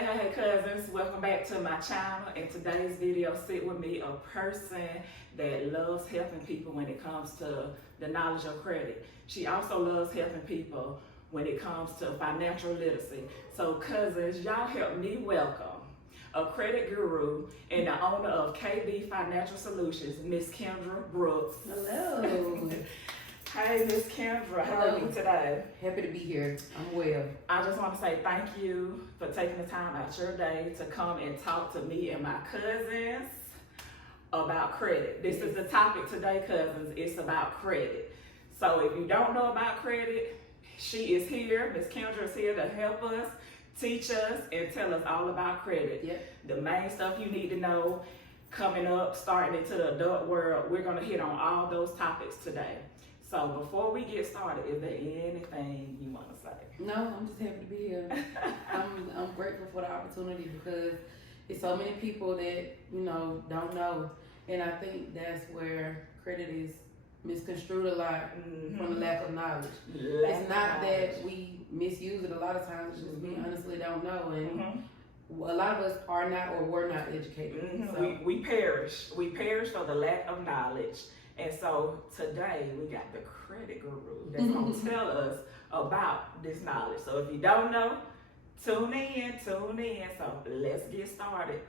Hey, cousins, welcome back to my channel. In today's video, sit with me, a person that loves helping people when it comes to the knowledge of credit. She also loves helping people when it comes to financial literacy. So cousins, y'all help me welcome a credit guru and the owner of KB Financial Solutions, Miss Kendra Brooks. Hello. Hey, Miss Kendra, how are you today? Happy to be here. I'm well. I just want to say thank you for taking the time out your day to come and talk to me and my cousins about credit. This is the topic today, cousins. It's about credit. So if you don't know about credit, she is here. Miss Kendra is here to help us, teach us, and tell us all about credit. Yep. The main stuff you need to know coming up, starting into the adult world. We're going to hit on all those topics today. So before we get started, is there anything you want to say? No, I'm just happy to be here. I'm grateful for the opportunity because there's so many people that, don't know. And I think that's where credit is misconstrued a lot from the lack of knowledge. It's not that we misuse it a lot of times, it's just we honestly don't know. And a lot of us are not or were not educated. So. We perish. We perish for the lack of knowledge. And so today we got the credit guru that's going to tell us about this knowledge. So if you don't know, tune in. So let's get started.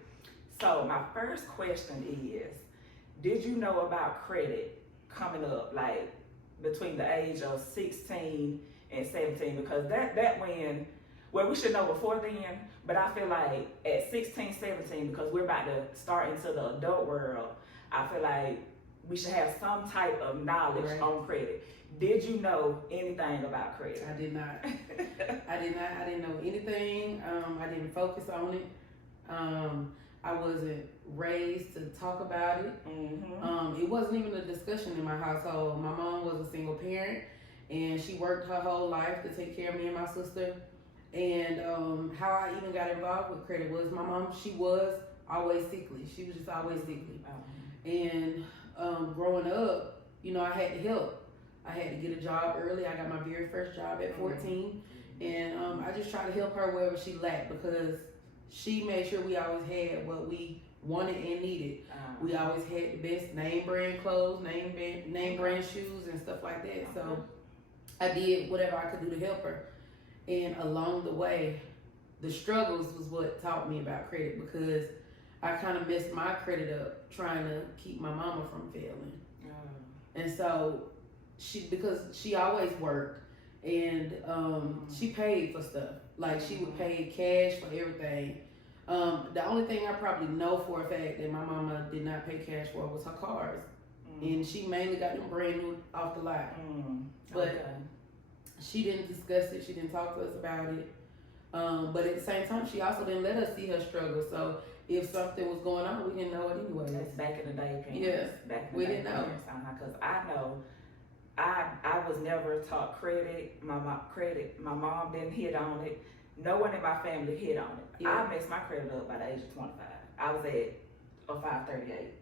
So my first question is, did you know about credit coming up like between the age of 16 and 17? Because that when, well, we should know before then, but I feel like at 16, 17, because we're about to start into the adult world, I feel like we should have some type of knowledge on credit. Did you know anything about credit? I did not. I didn't know anything. I didn't focus on it. I wasn't raised to talk about it. It wasn't even a discussion in my household. My mom was a single parent, and she worked her whole life to take care of me and my sister. And how I even got involved with credit was my mom, she was always sickly. She was just always sickly. And growing up, I had to help. I had to get a job early. I got my very first job at 14. And I just tried to help her wherever she lacked because she made sure we always had what we wanted and needed. We always had the best name brand clothes, name brand shoes and stuff like that. So I did whatever I could do to help her. And along the way, the struggles was what taught me about credit because I kind of messed my credit up trying to keep my mama from failing. And so because she always worked and she paid for stuff. Like she would pay cash for everything. The only thing I probably know for a fact that my mama did not pay cash for was her cars. And she mainly got them brand new off the lot. But she didn't discuss it. She didn't talk to us about it. But at the same time, she also didn't let us see her struggle. So if something was going on, we didn't know it anyway. That's back in the day, parents. Yes, we didn't know. Because I know I was never taught credit. My mom didn't hit on it. No one in my family hit on it. I messed my credit up by the age of 25. I was at a 538.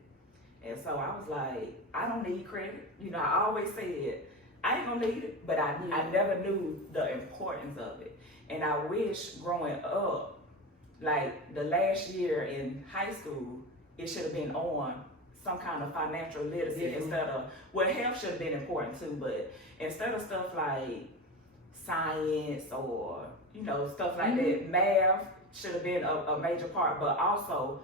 And so I was like, I don't need credit. I always said, I ain't gonna need it, but I never knew the importance of it. And I wish growing up, like the last year in high school, it should have been on some kind of financial literacy instead of, well, health should have been important too, but instead of stuff like science or, stuff like that, math should have been a major part, but also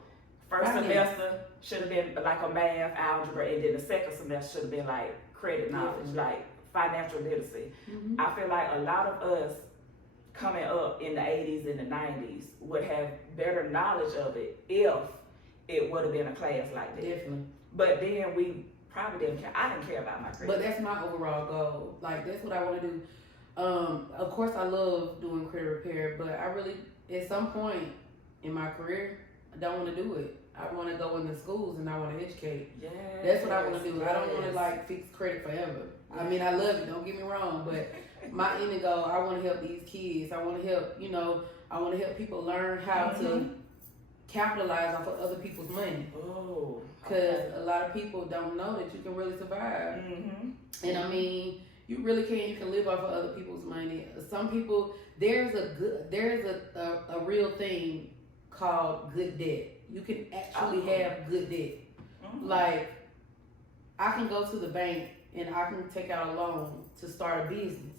first semester should have been like a math, algebra, and then the second semester should have been like credit knowledge, like financial literacy. I feel like a lot of us coming up in the 80s and the 90s would have better knowledge of it if it would have been a class like that. Definitely. But then we probably didn't care. I didn't care about my credit. But that's my overall goal. Like, that's what I want to do. Of course, I love doing credit repair, but I really, at some point in my career, I don't want to do it. I want to go into schools and I want to educate. Yes, that's what I want to do. I don't want to fix credit forever. I mean, I love it. Don't get me wrong, but my end goal, I want to help these kids. I want to help. I want to help people learn how to capitalize off of other people's money. Because a lot of people don't know that you can really survive. And I mean, You really can. You can live off of other people's money. Some people, there's a real thing called good debt. You can actually have good debt. Mm-hmm. Like, I can go to the bank and I can take out a loan to start a business.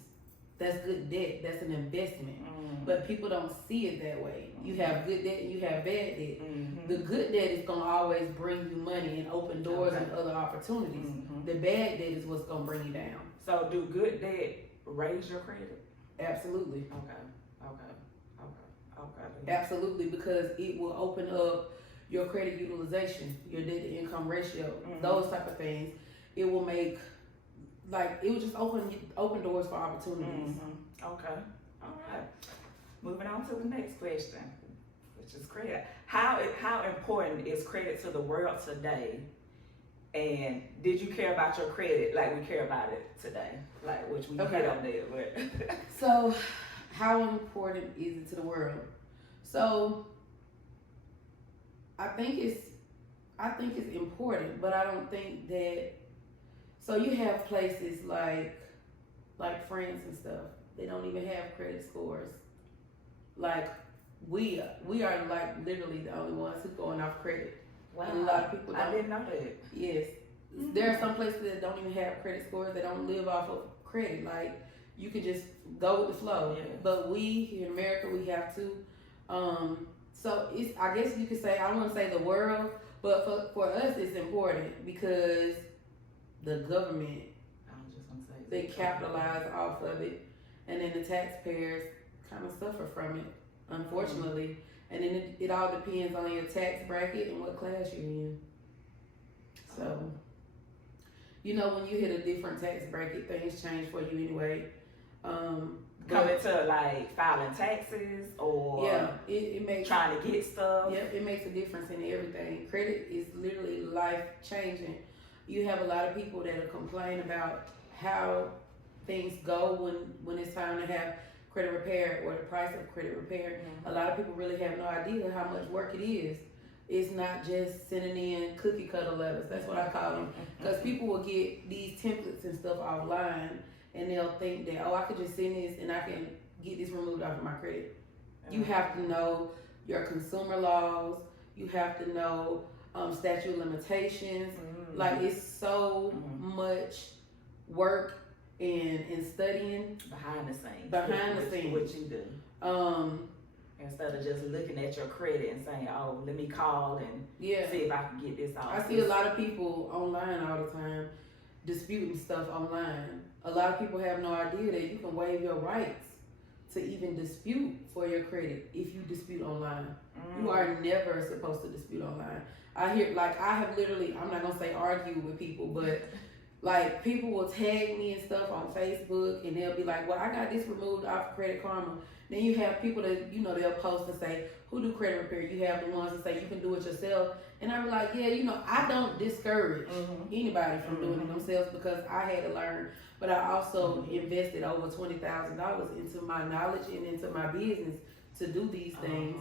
That's good debt. That's an investment. Mm-hmm. But people don't see it that way. You have good debt and you have bad debt. Mm-hmm. The good debt is going to always bring you money and open doors and other opportunities. Mm-hmm. The bad debt is what's going to bring you down. So do good debt raise your credit? Absolutely. Okay. Absolutely, because it will open up your credit utilization, your debt to income ratio, those type of things. It will make, like, it will just open doors for opportunities. Okay. All right. Moving on to the next question, which is credit. How important is credit to the world today? And did you care about your credit like we care about it today? Like, which we hit on there, but. So, how important is it to the world? So, I think it's important, but I don't think that. So you have places like France and stuff. They don't even have credit scores. Like we are like literally the only ones who going off credit. Wow. And a lot of people don't. I didn't know that. Yes. Mm-hmm. There are some places that don't even have credit scores. They don't live off of credit. Like, you can just go with the flow. Yeah. But we here in America, we have to. So it's, I guess you could say, I wouldn't say the world, but for us it's important because the government, they capitalize off of it, and then the taxpayers kind of suffer from it, unfortunately. And then it all depends on your tax bracket and what class you're in. So, you know, when you hit a different tax bracket, things change for you anyway. Coming to like filing taxes or it makes trying to get stuff. Yep, it makes a difference in everything. Credit is literally life changing. You have a lot of people that will complain about how things go when it's time to have credit repair or the price of credit repair. A lot of people really have no idea how much work it is. It's not just sending in cookie cutter letters. That's what I call them. Because people will get these templates and stuff offline, and they'll think that, oh, I could just send this and I can get this removed off of my credit. You have to know your consumer laws. You have to know statute of limitations. Like, it's so much work and studying behind the scenes. What you do. Instead of just looking at your credit and saying, oh, let me call and see if I can get this off. I see a lot of people online all the time disputing stuff online. A lot of people have no idea that you can waive your rights to even dispute for your credit if you dispute online. You are never supposed to dispute online. I have literally, I'm not going to say argue with people, but like, people will tag me and stuff on Facebook, and they'll be like, well, I got this removed off Credit Karma. Then you have people that, you know, they'll post and say, who do credit repair? You have the ones that say you can do it yourself. And I'm like, yeah, you know, I don't discourage anybody from doing it themselves, because I had to learn. But I also invested over $20,000 into my knowledge and into my business to do these things.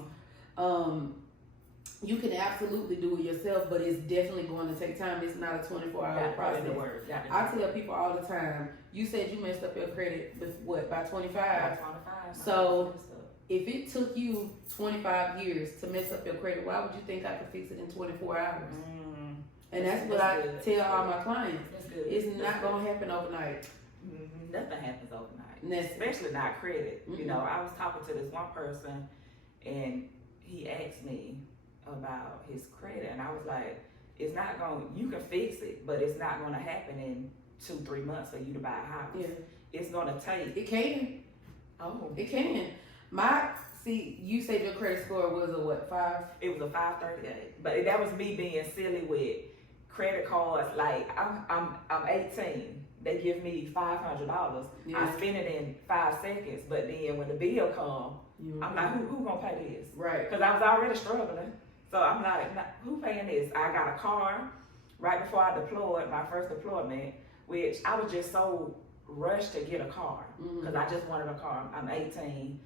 You can absolutely do it yourself, but it's definitely going to take time. It's not a 24-hour process. I tell people all the time, you said you messed up your credit by 25? So if it took you 25 years to mess up your credit, why would you think I could fix it in 24 hours? And that's what I tell all my clients. It's not going to happen overnight. Nothing happens overnight. Especially not credit. You know, I was talking to this one person, and he asked me about his credit, and I was like, it's not going, you can fix it, but it's not going to happen in 2-3 months for you to buy a house. It's going to take. It can. Oh. It can. You said your credit score was a what, 5? It was a 538, but that was me being silly with credit cards. Like, I'm 18. They give me $500. I spend it in 5 seconds, but then when the bill comes, I'm like, who gonna pay this? Right. Because I was already struggling. So I'm like, who paying this? I got a car right before I deployed, my first deployment, which I was just so rushed to get a car because I just wanted a car. I'm 18.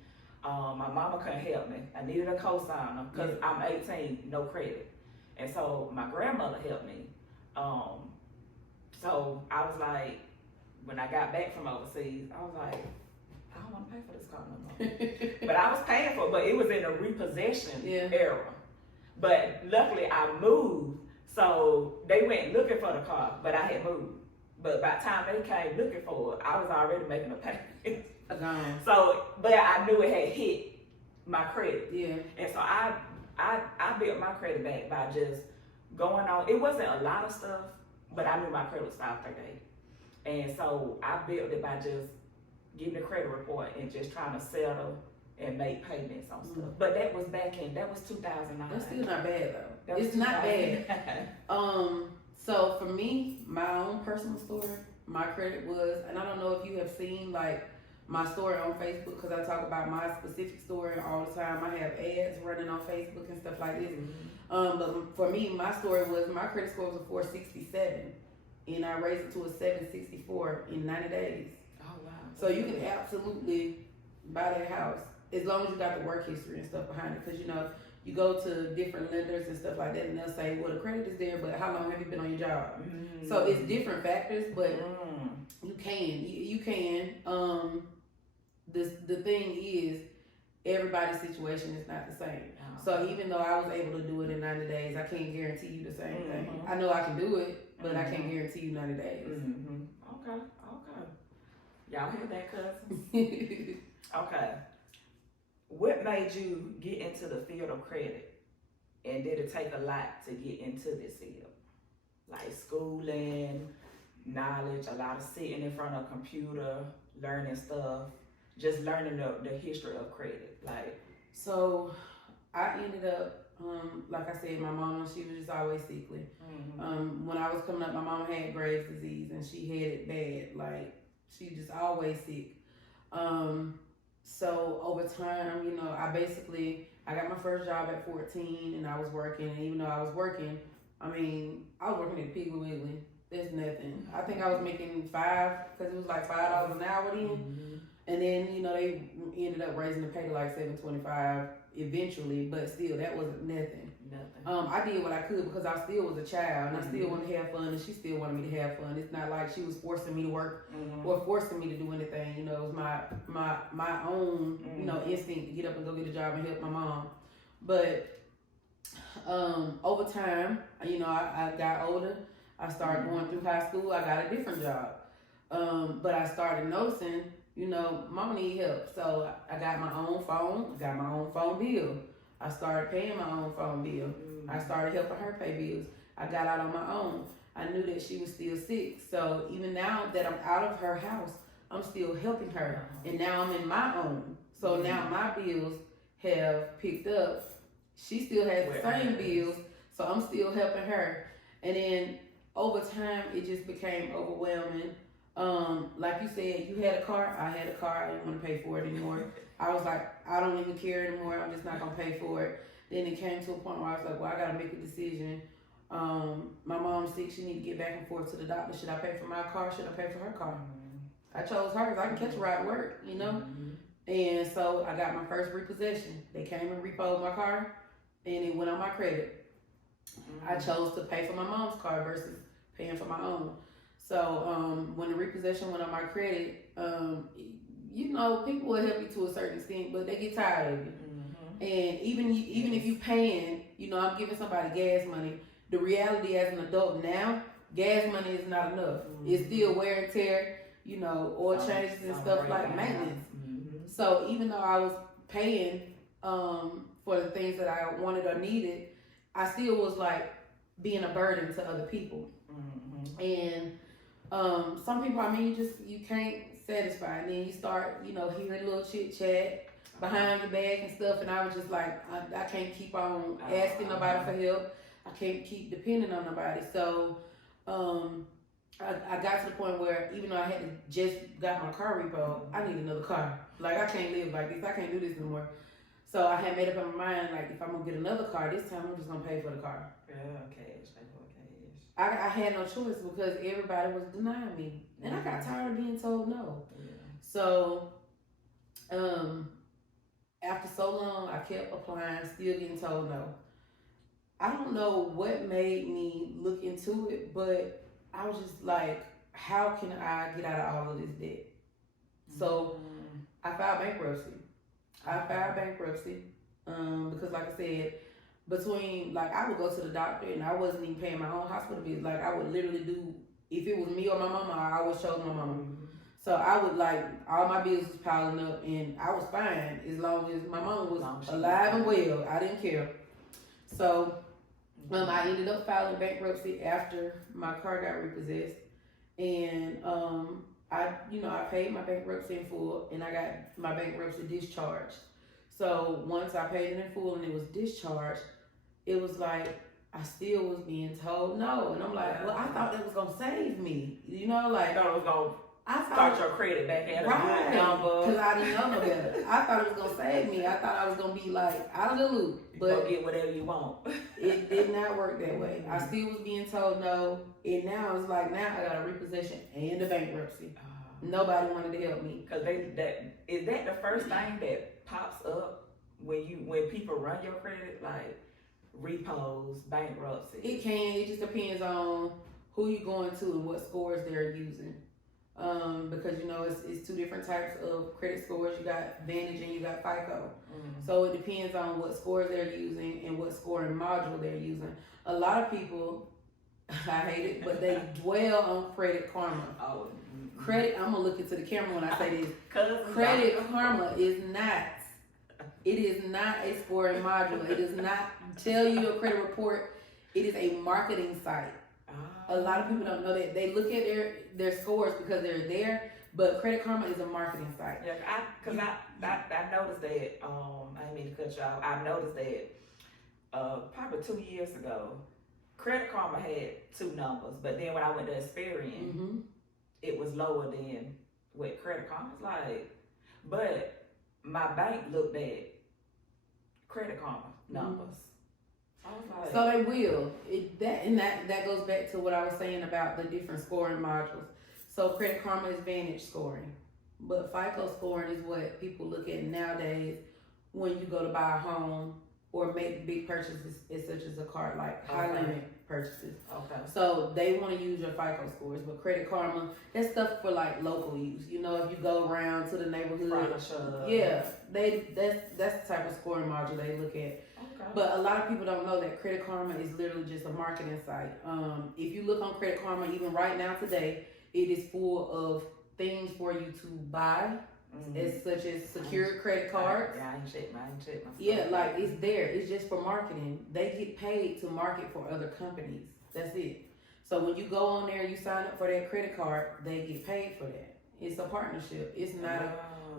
My mama couldn't help me. I needed a co-signer because I'm 18, no credit. And so my grandmother helped me. So I was like, when I got back from overseas, I was like, I don't want to pay for this car no more. But I was paying for it, but it was in a repossession era. But luckily I moved, so they went looking for the car, but I had moved. But by the time they came looking for it, I was already making a payment. So, but I knew it had hit my credit. Yeah. And so I built my credit back by just going on. It wasn't a lot of stuff, but I knew my credit was 538. And so I built it by just getting the credit report and just trying to settle and make payments on stuff. But that was 2009. That's still not bad though. It's not bad. So for me, my own personal story, my credit was, and I don't know if you have seen like my story on Facebook, because I talk about my specific story all the time. I have ads running on Facebook and stuff like this. But for me, my story was, my credit score was a 467, and I raised it to a 764 in 90 days. Oh wow! So you can absolutely buy that house as long as you got the work history and stuff behind it. Because you know, you go to different lenders and stuff like that, and they'll say, well, the credit is there, but how long have you been on your job? So it's different factors, but you can. The thing is, everybody's situation is not the same. So even though I was able to do it in 90 days, I can't guarantee you the same thing. I know I can do it, but I can't guarantee you 90 days. Okay. Y'all hear that, cousins? Okay. What made you get into the field of credit? And did it take a lot to get into this field? Like schooling, knowledge, a lot of sitting in front of a computer, learning stuff, just learning the history of credit. Like, so I ended up, like I said, my mom, she was just always sickly. When I was coming up, my mom had Graves' disease and she had it bad. Like, she just always sick. So over time, you know, I got my first job at 14 and I was working. And even though I was working, I was working at Piggly Wiggly. There's nothing. I think I was making $5, because it was like $5 an hour then. And then, you know, they ended up raising the pay to like $7.25 eventually, but still, that wasn't nothing. I did what I could because I still was a child and I still wanted to have fun, and she still wanted me to have fun. It's not like she was forcing me to work or forcing me to do anything. You know, it was my own, you know, instinct to get up and go get a job and help my mom. But over time, you know, I got older. I started going through high school. I got a different job. But I started noticing, you know, mama need help. So I got my own phone, got my own phone bill. I started paying my own phone bill. I started helping her pay bills. I got out on my own. I knew that she was still sick. So even now that I'm out of her house, I'm still helping her. And now I'm in my own. So now my bills have picked up. She still has the same bills. So I'm still helping her. And then over time, it just became overwhelming. Like you said, you had a car, I had a car, I didn't want to pay for it anymore. I was like, I don't even care anymore, I'm just not going to pay for it. Then it came to a point where I was like, well, I got to make a decision. My mom's sick, she need to get back and forth to the doctor. Should I pay for my car? Should I pay for her car? I chose her because I can catch a ride to work, you know? And so I got my first repossession. They came and repoed my car, and it went on my credit. I chose to pay for my mom's car versus paying for my own. So when the repossession went on my credit, you know, people will help you to a certain extent, but they get tired of you. And even if you paying, you know, I'm giving somebody gas money. The reality as an adult now, gas money is not enough. It's still wear and tear, you know, oil changes and stuff like maintenance. So even though I was paying for the things that I wanted or needed, I still was like being a burden to other people. And some people, you can't satisfy. And then you start, you know, hearing a little chit chat behind your back and stuff. And I was just like, I can't keep on asking nobody for help. I can't keep depending on nobody. So I got to the point where even though I had just got my car repo, I need another car. Like, I can't live like this. I can't do this anymore. So I had made up in my mind, like, if I'm going to get another car, this time I'm just going to pay for the car. I had no choice because everybody was denying me. And I got tired of being told no. So after so long, I kept applying, still getting told no. I don't know what made me look into it, but I was just like, how can I get out of all of this debt? So I filed bankruptcy. Because like I said, between like I would go to the doctor and I wasn't even paying my own hospital bills. Like I would literally do, if it was me or my mama, I always chose my mama. So I would like, all my bills was piling up and I was fine as long as my mama was alive and well. I didn't care. So I ended up filing bankruptcy after my car got repossessed, and I paid my bankruptcy in full, and I got my bankruptcy discharged. So once I paid it in full and it was discharged, it was like I still was being told no, and I'm like, well, I thought that was gonna save me, like I thought it was gonna start your credit back at a good number. Because I didn't know no better. I thought it was gonna save me. I thought I was gonna be like out of the loop. But you get whatever you want. It did not work that way. I still was being told no, and now it's like now I got a repossession and a bankruptcy. Nobody wanted to help me. Cause is that the first thing that pops up when people run your credit, like repos, bankruptcy? It can. It just depends on who you're going to and what scores they're using. Because it's two different types of credit scores. You got Vantage and you got FICO. So it depends on what scores they're using and what scoring module they're using. A lot of people, I hate it, but they dwell on Credit Karma. Credit, I'm gonna look into the camera when I say this. Credit Karma is not. It is not a scoring module. It does not tell you your credit report. It is a marketing site. A lot of people don't know that. They look at their scores because they're there, but Credit Karma is a marketing site. Yeah, I noticed that. I didn't mean to cut you off. I noticed that probably 2 years ago, Credit Karma had 2 numbers, but then when I went to Experian, it was lower than what Credit Karma's like. But my bank looked at Credit Karma numbers. Like, so they will. That goes back to what I was saying about the different scoring modules. So Credit Karma is Vantage scoring, but FICO scoring is what people look at nowadays when you go to buy a home or make big purchases, such as a car, like high limit purchases. Okay. So they want to use your FICO scores, but Credit Karma, that's stuff for like local use. If you go around to the neighborhood, yeah, that's the type of scoring module they look at. Okay. But a lot of people don't know that Credit Karma is literally just a marketing site. If you look on Credit Karma, even right now today, it is full of things for you to buy. As such as secured credit cards. Yeah, I ain't check my Yeah, like it's there. It's just for marketing. They get paid to market for other companies. That's it. So when you go on there, you sign up for that credit card, they get paid for that. It's a partnership. It's not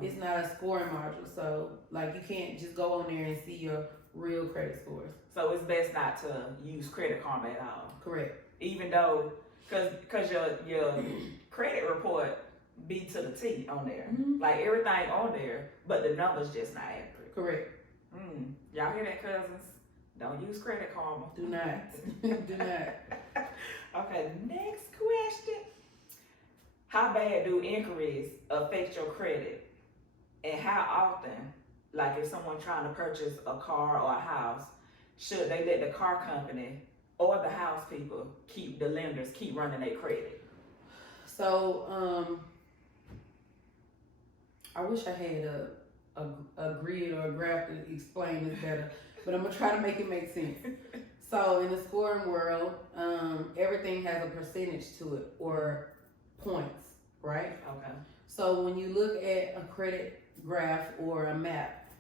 a scoring module. So like you can't just go on there and see your real credit scores. So it's best not to use Credit Karma at all. Correct. Even though, cause your credit report be to the T on there. Like everything on there, but the numbers just not accurate. Correct. Y'all hear that, cousins? Don't use Credit Karma. Do not. Do not. Okay, next question. How bad do inquiries affect your credit? And how often, like if someone trying to purchase a car or a house, should they let the car company or the house people the lenders keep running their credit? So, I wish I had a grid or a graph to explain this better, but I'm gonna try to make it make sense. So in the scoring world, everything has a percentage to it or points, right? Okay. So when you look at a credit graph or a map,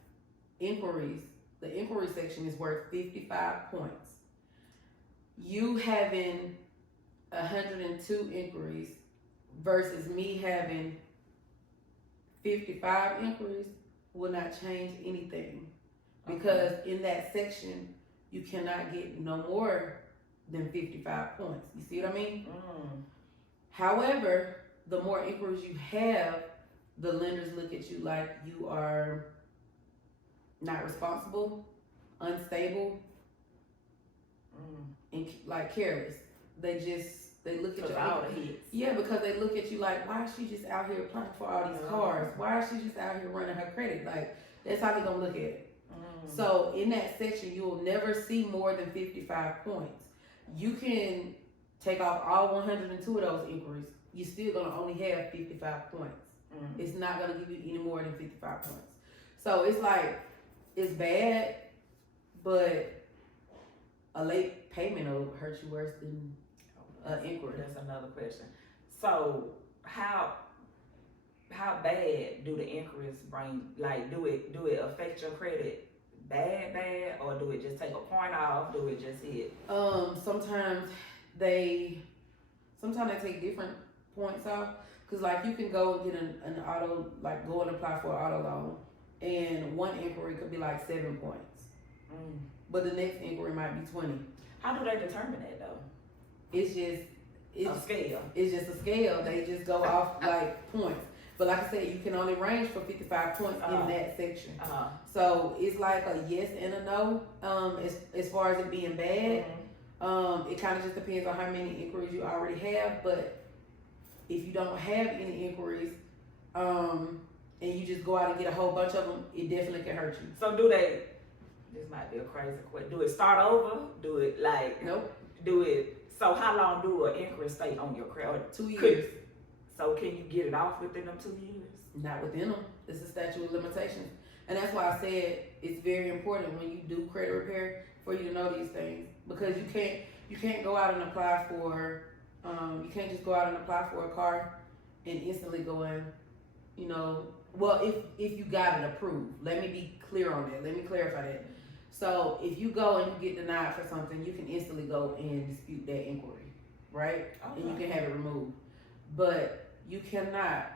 inquiries, the inquiry section is worth 55 points. You having 102 inquiries versus me having 55 inquiries will not change anything, because in that section you cannot get no more than 55 points. You see what I mean? However, the more inquiries you have, the lenders look at you like you are not responsible, unstable, and like careless. They look at you all the hits. Yeah, because they look at you like, why is she just out here applying for all these cars? Why is she just out here running her credit? Like, that's how they gonna look at it. So in that section, you will never see more than 55 points. You can take off all 102 of those inquiries, you're still gonna only have 55 points. It's not gonna give you any more than 55 points. So it's like, it's bad, but a late payment will hurt you worse than an inquiry. That's another question. So how bad do the inquiries bring? Like, do it affect your credit bad, or do it just take a point off? Do it just hit? Sometimes they take different points off. Cause like you can go and get an auto, like go and apply for an auto loan, and one inquiry could be like 7 points, but the next inquiry might be 20. How do they determine that though? It's just A scale. It's just a scale. They just go off like points. But like I said, you can only range for 55 points in that section. So it's like a yes and a no. As far as it being bad, it kind of just depends on how many inquiries you already have. But if you don't have any inquiries, and you just go out and get a whole bunch of them, it definitely can hurt you. So do they? This might be a crazy question. Do it start over? Do it like? Nope. Do it. So how long do an inquiry stay on your credit? 2 years. So can you get it off within them 2 years? Not within them. It's a statute of limitations. And that's why I said it's very important when you do credit repair for you to know these things, because you can't go out and apply for you can't just go out and apply for a car and instantly go in, well, if you got it approved. Let me be clear on that. Let me clarify that. So if you go and you get denied for something, you can instantly go and dispute that inquiry, right? Okay. And you can have it removed. But you cannot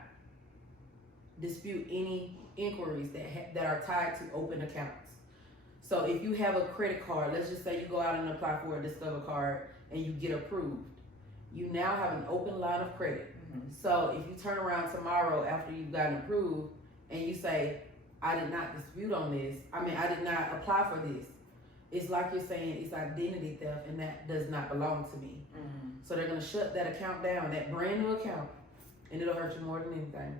dispute any inquiries that are tied to open accounts. So if you have a credit card, let's just say you go out and apply for a Discover card and you get approved, you now have an open line of credit. So if you turn around tomorrow after you've gotten approved and you say, I did not dispute on this, I did not apply for this, it's like you're saying it's identity theft, and that does not belong to me. So they're going to shut that account down, that brand new account, and it'll hurt you more than anything.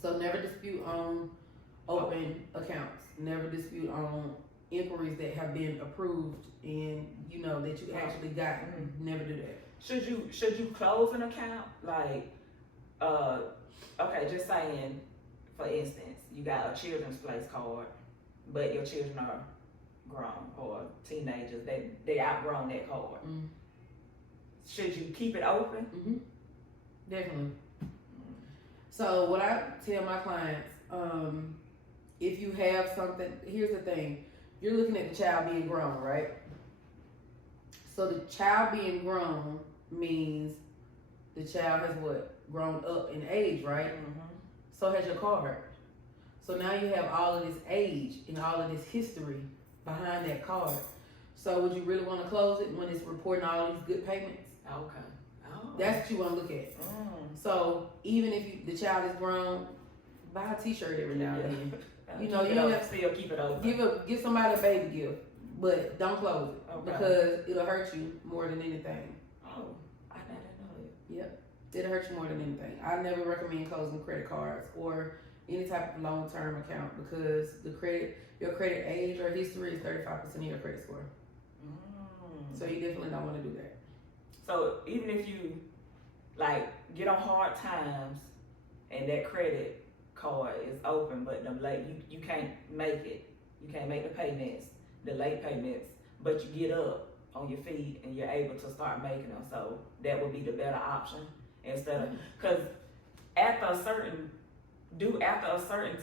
So never dispute on open accounts. Never dispute on inquiries that have been approved and that you actually got. Never do that. Should you close an account? Like, okay, just saying, for instance, you got a children's place card, but your children are grown or teenagers. They outgrown that card. Should you keep it open? Definitely. So what I tell my clients, if you have something, here's the thing. You're looking at the child being grown, right? So the child being grown means the child has grown up in age, right? So has your card. So now you have all of this age and all of this history behind that card. So would you really want to close it when it's reporting all these good payments? Okay. Oh. That's what you want to look at. So even if the child is grown, buy a T-shirt every now and then. You don't have to still keep it open. Give somebody a baby gift, but don't close it because it'll hurt you more than anything. Oh, I didn't know that. Yep, it'll hurt you more than anything. I never recommend closing credit cards or any type of long-term account because your credit age or history is 35% of your credit score. So you definitely don't want to do that. So even if you get on hard times and that credit card is open, but you can't make it. You can't make the payments, the late payments, but you get up on your feet and you're able to start making them. So that would be the better option instead of, because after a certain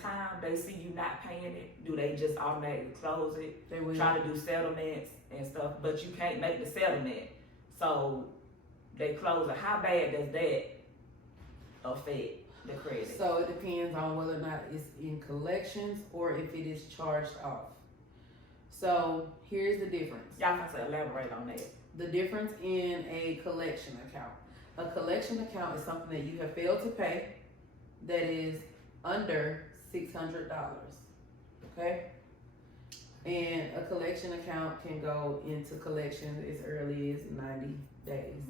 time they see you not paying it, do they just automatically close it? They will try to do settlements and stuff, but you can't make the settlement, so they close it. How bad does that affect the credit? So it depends on whether or not it's in collections or if it is charged off. So here's the difference. Y'all have to elaborate on that. The difference in a collection account. A collection account is something that you have failed to pay that is under $600. Okay? And a collection account can go into collection as early as 90 days.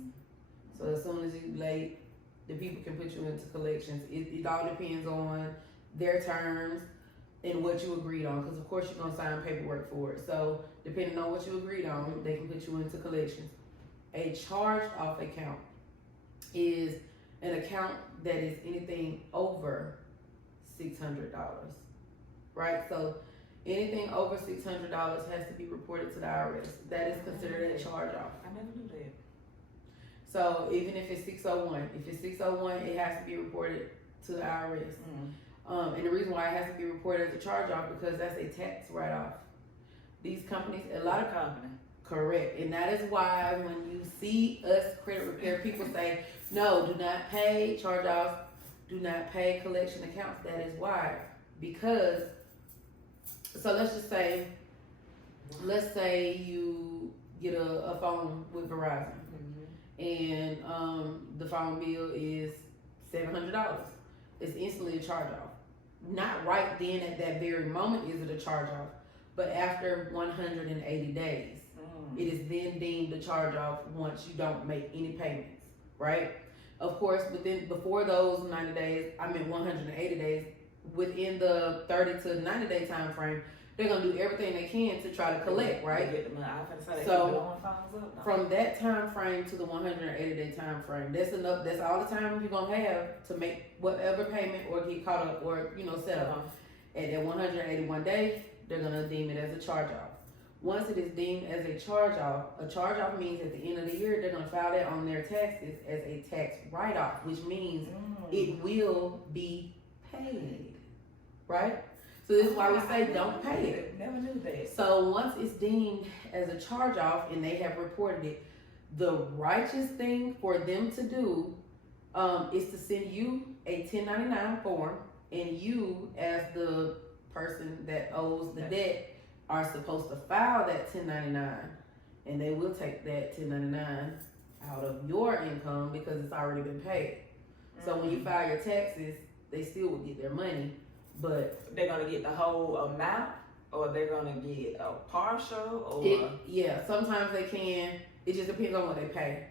So as soon as you're late, the people can put you into collections. It all depends on their terms and what you agreed on, because of course you're gonna sign paperwork for it. So depending on what you agreed on, they can put you into collections. A charged off account is an account that is anything over $600, right? So anything over $600 has to be reported to the IRS. That is considered a charge-off. I never knew that. So even if it's 601, it has to be reported to the IRS. And the reason why it has to be reported as a charge-off because that's a tax write-off. These companies, a lot of companies. Correct, and that is why when you see us credit repair, people say, no, do not pay charge-offs, do not pay collection accounts. That is why, because, so let's say you get a phone with Verizon, and the phone bill is $700. It's instantly a charge-off. Not right then at that very moment is it a charge-off, but after 180 days. It is then deemed a charge-off once you don't make any payments, right? Of course, before those 90 days, 180 days, within the 30 to 90 day time frame, they're gonna do everything they can to try to collect, right? So from that time frame to the 180 day time frame, that's enough. That's all the time you're gonna have to make whatever payment or get caught up or set up. At that 181 day, they're gonna deem it as a charge-off. Once it is deemed as a charge-off means at the end of the year, they're going to file that on their taxes as a tax write-off, which means it will be paid, right? So this is why we say don't pay it. Never knew that. So once it's deemed as a charge-off and they have reported it, the righteous thing for them to do is to send you a 1099 form, and you, as the person that owes the debt, are supposed to file that 1099, and they will take that 1099 out of your income because it's already been paid. So when you file your taxes, they still will get their money, but they're gonna get the whole amount, or they're gonna get a partial, or sometimes they can. It just depends on what they pay.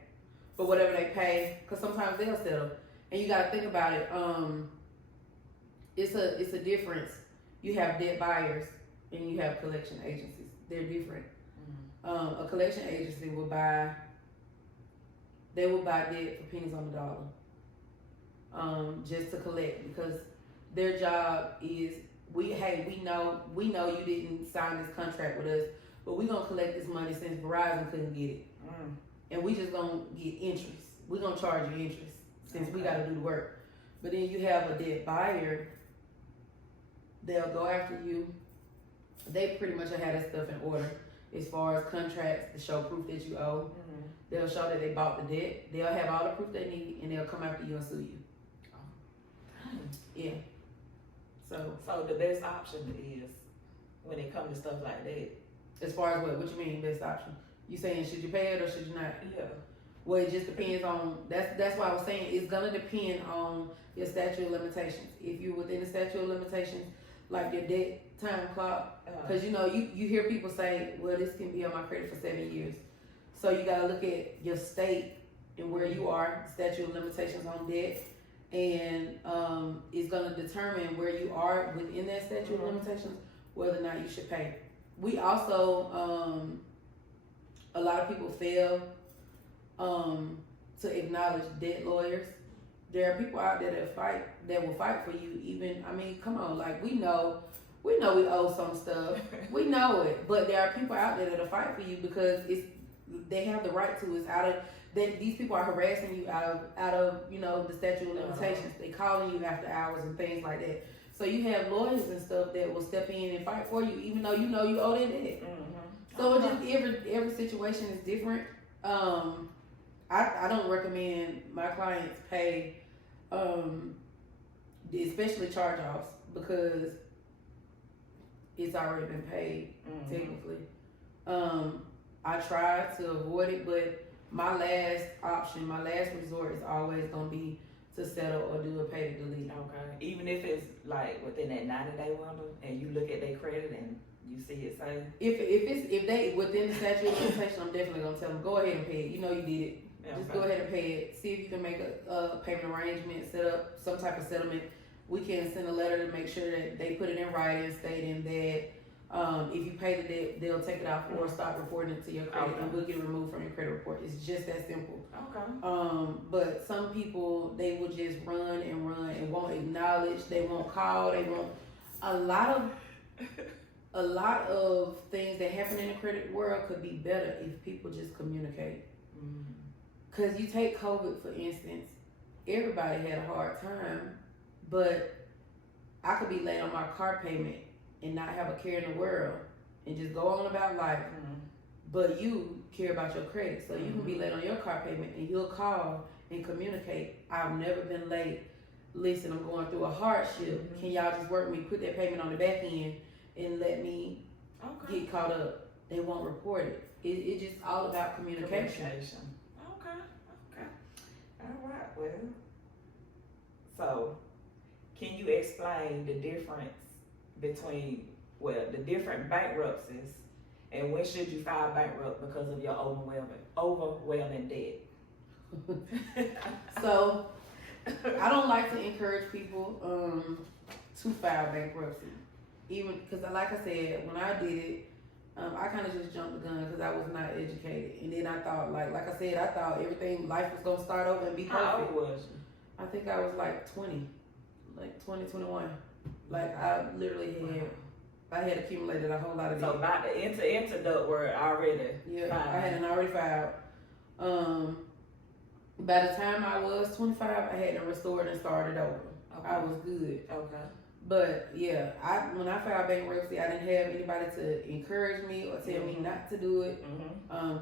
But whatever they pay, because sometimes they'll settle, and you got to think about it. It's a difference. You have debt buyers and you have collection agencies. They're different. A collection agency will buy debt for pennies on the dollar, just to collect, because their job is we know you didn't sign this contract with us, but we're gonna collect this money since Verizon couldn't get it, and we just gonna get interest. We're gonna charge you interest since we got to do the work. But then you have a debt buyer. They'll go after you. They pretty much have that stuff in order as far as contracts to show proof that you owe. They'll show that they bought the debt. They'll have all the proof they need, and they'll come after you and sue you. Yeah. So the best option is when it comes to stuff like that. As far as what you mean best option? You saying should you pay it or should you not? Yeah. Well, it just depends on. That's why I was saying it's gonna depend on your statute of limitations. If you're within the statute of limitations, like your debt time clock, because you hear people say, well, this can be on my credit for 7 years. So you gotta look at your state and where you are, statute of limitations on debt, and it's gonna determine where you are within that statute of limitations, whether or not you should pay. We also, a lot of people fail to acknowledge debt lawyers. There are people out there that will fight for you. Even, come on, like we know we owe some stuff. We know it, but there are people out there that'll fight for you because they have the right to. It's out of these people are harassing you out of the statute of limitations. They calling you after hours and things like that. So you have lawyers and stuff that will step in and fight for you, even though you owe their debt. So it just every situation is different. I don't recommend my clients pay, especially charge-offs, because it's already been paid technically. I try to avoid it, but my last option, my last resort is always gonna be to settle or do a pay to delete. Okay. Even if it's like within that 90-day window, and you look at their credit and you see it say, if they within the statute of limitation, I'm definitely gonna tell them go ahead and pay it. You know you did it. Just go ahead and pay it. See if you can make a payment arrangement, set up some type of settlement. We can send a letter to make sure that they put it in writing, stating that If you pay the debt, they'll take it off or stop reporting it to your credit, and we'll get it removed from your credit report. It's just that simple. Okay. But some people, they will just run and won't acknowledge. They won't call. They won't. A lot of things that happen in the credit world could be better if people just communicate. Cause you take COVID for instance, everybody had a hard time, but I could be late on my car payment and not have a care in the world and just go on about life. But you care about your credit, so you can be late on your car payment and you'll call and communicate. I've never been late. Listen, I'm going through a hardship. Can y'all just work me, put that payment on the back end and let me get caught up? They won't report it. It's just all about communication. Okay. All right, well. So, can you explain the difference between, the different bankruptcies and when should you file bankrupt because of your overwhelming debt? So, I don't like to encourage people to file bankruptcy. Even because, like I said, when I did it, I kind of just jumped the gun because I was not educated. And then I thought, like I said, I thought everything, life was going to start over and be perfect. How old was you? I think I was like 20, like 20, 21. Like I literally had accumulated a whole lot of debt. So about to enter the word already. Yeah, filed. I hadn't already filed. By the time I was 25, I had to restore it and started over. Okay. I was good. Okay. But yeah, when I filed bankruptcy, I didn't have anybody to encourage me or tell me not to do it,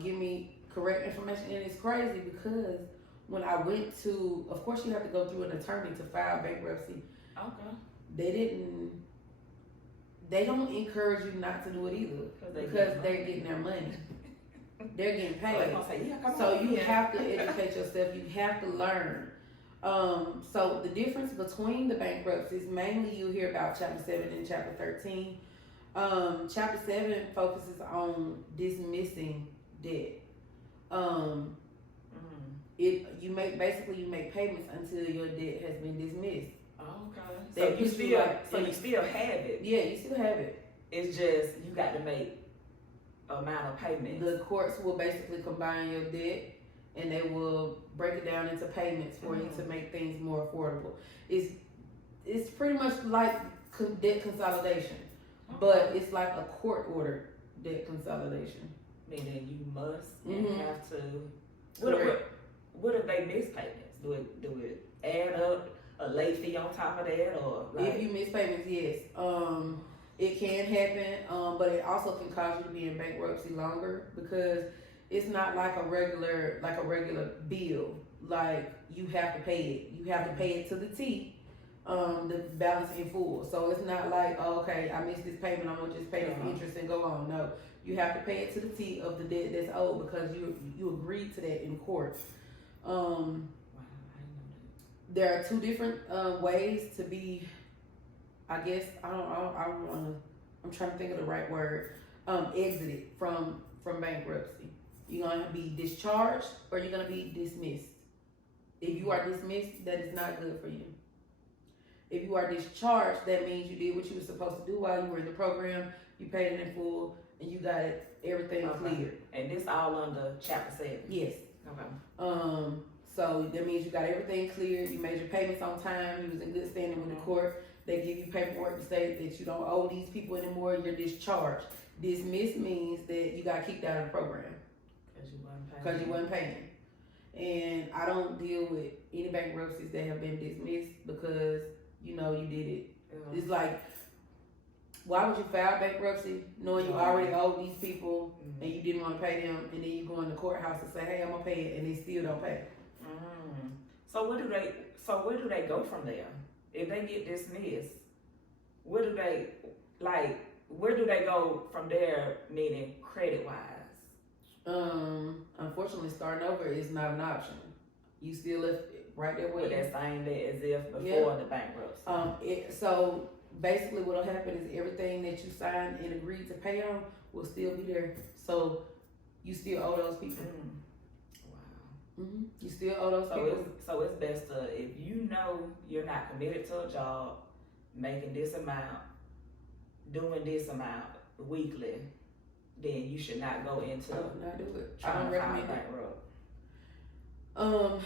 give me correct information. And it's crazy because when I went to, of course you have to go through an attorney to file bankruptcy. Okay. They don't encourage you not to do it either because they're getting their money. They're getting paid. So you have to educate yourself. You have to learn. So the difference between the bankruptcies, mainly you hear about chapter 7 and chapter 13. Chapter 7 focuses on dismissing debt. You make payments until your debt has been dismissed. Okay. So you still have it. Yeah, you still have it. It's just you got to make amount of payments. The courts will basically combine your debt and they will break it down into payments for you to make things more affordable. It's pretty much like debt consolidation, but it's like a court order debt consolidation. Meaning you must and have to. What if they miss payments? Do it add up a late fee on top of that, or if you miss payments? Yes, it can happen, but it also can cause you to be in bankruptcy longer because it's not like a regular bill. Like you have to pay it. You have to pay it to the T, the balance in full. So it's not like, oh, okay, I missed this payment, I'm gonna just pay this interest and go on. No, you have to pay it to the T of the debt that's owed because you agreed to that in court. There are two different ways to be. I guess I'm trying to think of the right word. Exited from bankruptcy. You're gonna be discharged or you're gonna be dismissed. If you are dismissed, that is not good for you. If you are discharged, that means you did what you were supposed to do while you were in the program. You paid it in full and you got everything cleared. And this all under chapter 7. Yes. Okay. So that means you got everything cleared. You made your payments on time. You was in good standing with the court. They give you paperwork to say that you don't owe these people anymore. You're discharged. Dismissed means that you got kicked out of the program because you wasn't paying. And I don't deal with any bankruptcies that have been dismissed because you did it. It's like, why would you file bankruptcy knowing you already owe these people and you didn't want to pay them, and then you go in the courthouse and say, hey, I'm gonna pay it, and they still don't pay. So where do they go from there? If they get dismissed, where do they go from there, meaning credit wise? Unfortunately, starting over is not an option. You still left right there with that same day as if before the bankruptcy. So basically what'll happen is everything that you signed and agreed to pay on will still be there. So you still owe those people. Wow. You still owe those people. So it's best to, if you know you're not committed to a job, making this amount, doing this amount, weekly, then you should not go into I would not do it. I trying don't to find a recommend it. bankrupt.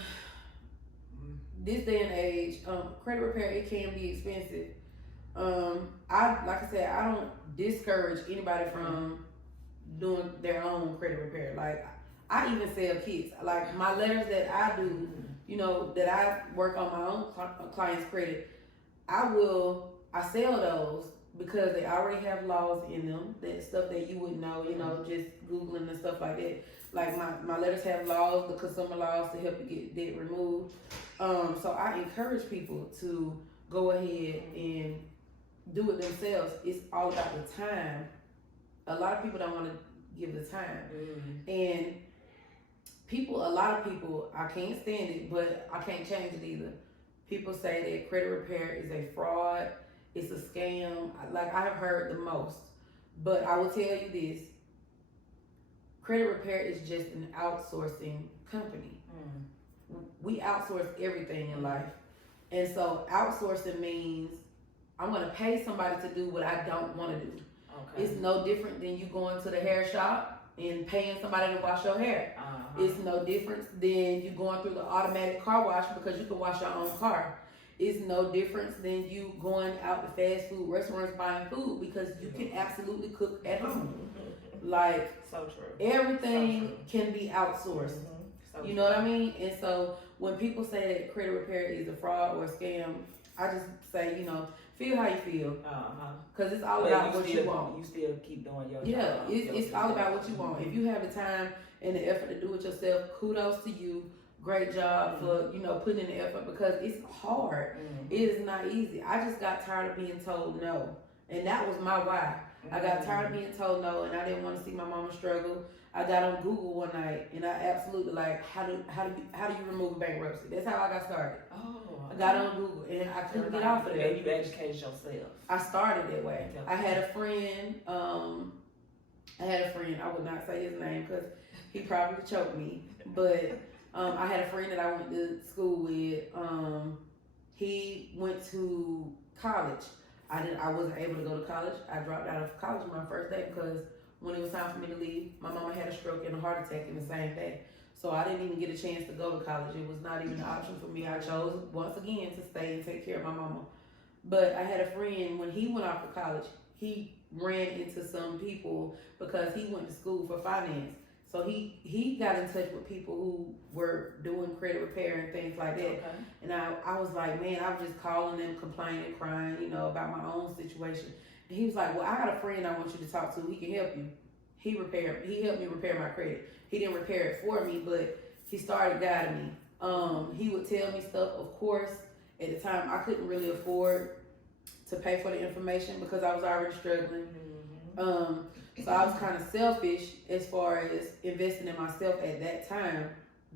This day and age, credit repair, it can be expensive. Like I said, I don't discourage anybody from doing their own credit repair. Like, I even sell kits. Like, my letters that I do, you know, that I work on my own client's credit, I sell those because they already have laws in them. That stuff that you wouldn't know, you know, just Googling and stuff like that. Like, my letters have laws, the consumer laws to help you get debt removed. So I encourage people to go ahead and do it themselves. It's all about the time. A lot of people don't want to give the time. And a lot of people, I can't stand it, but I can't change it either. People say that credit repair is a fraud, it's a scam. Like, I have heard the most. But I will tell you this, credit repair is just an outsourcing company. We outsource everything in life. And so outsourcing means I'm going to pay somebody to do what I don't want to do. Okay. It's no different than you going to the hair shop and paying somebody to wash your hair. It's no difference than you going through the automatic car wash because you can wash your own car. It's no difference than you going out to fast food restaurants buying food because you can absolutely cook at home. Like, so true. Everything can be outsourced. You know what I mean? And so when people say that credit repair is a fraud or a scam, I just say, you know, feel how you feel. Because it's all about what you want. You still keep doing your job. Yeah, it's all about what you want. If you have the time and the effort to do it yourself, kudos to you. Great job for, you know, putting in the effort because it's hard. It is not easy. I just got tired of being told no. And that was my why. I got tired of being told no and I didn't want to see my mama struggle. I got on Google one night and I absolutely how do you remove bankruptcy? That's how I got started. I got on Google and I couldn't get off of there. And you educated yourself. I started that way. I had a friend, I would not say his name because he probably choked me, but I had a friend that I went to school with. He went to college. I wasn't able to go to college. I dropped out of college my first day because when it was time for me to leave, my mama had a stroke and a heart attack in the same day. So I didn't even get a chance to go to college. It was not even an option for me. I chose, once again, to stay and take care of my mama. But I had a friend, when he went off to college, he ran into some people because he went to school for finance. So he got in touch with people who were doing credit repair and things like that. Okay. And I was like, man, I was just calling them, complaining, crying, you know, about my own situation. And he was like, well, I got a friend I want you to talk to. He can help you. He helped me repair my credit. He didn't repair it for me, but he started guiding me. He would tell me stuff. Of course, at the time, I couldn't really afford to pay for the information because I was already struggling. So I was kind of selfish as far as investing in myself at that time.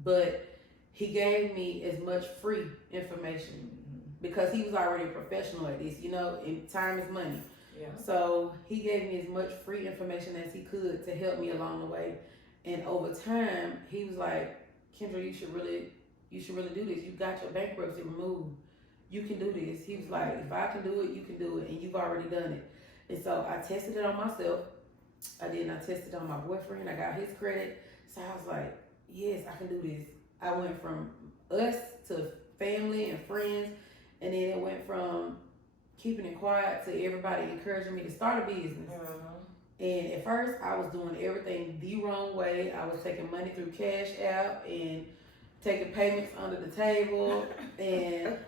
But he gave me as much free information because he was already a professional at this, you know, and time is money. Yeah. So he gave me as much free information as he could to help me along the way. And over time, he was like, Kendra, you should really do this. You got your bankruptcy removed. You can do this. He was like, if I can do it, you can do it. And you've already done it. And so I tested it on myself. I tested it on my boyfriend. I got his credit. So I was like, yes, I can do this. I went from us to family and friends. And then it went from keeping it quiet to everybody encouraging me to start a business. And at first, I was doing everything the wrong way. I was taking money through Cash App and taking payments under the table. And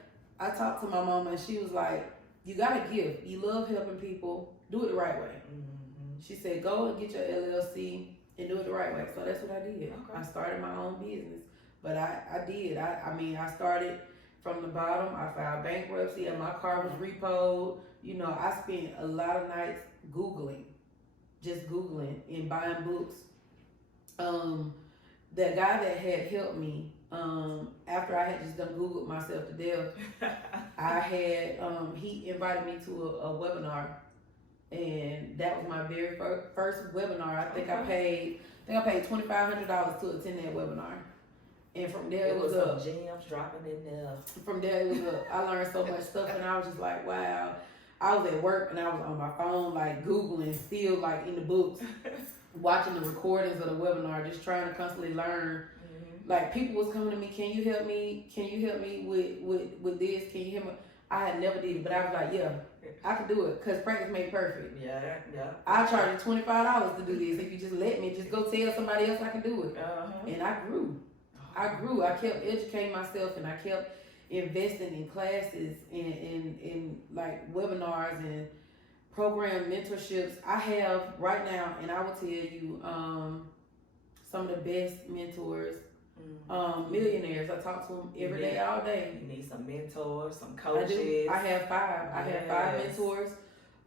I talked to my mama and she was like, you got a gift. You love helping people. Do it the right way. She said, go and get your LLC and do it the right way. So that's what I did. Okay. I started my own business. But I did. I started from the bottom. I filed bankruptcy and my car was repoed. You know, I spent a lot of nights just Googling and buying books. The guy that had helped me, after I had just done Googled myself to death, he invited me to a webinar. And that was my very first webinar. I think I paid $2,500 to attend that webinar. And from there it was up. Gems dropping in there. From there it was up. I learned so much stuff and I was just like, wow. I was at work and I was on my phone, like Googling, still like in the books, watching the recordings of the webinar, just trying to constantly learn. Like people was coming to me, can you help me? Can you help me with this? Can you help me? I had never did it, but I was like, yeah, I can do it, because practice made perfect. Yeah. I charge you $25 to do this. If you just let me, just go tell somebody else I can do it. And I grew. I kept educating myself, and I kept investing in classes and like webinars and program mentorships. I have right now, and I will tell you, some of the best mentors, millionaires. I talk to them every day, all day. You need some mentors, some coaches. I have 5. I have 5 mentors,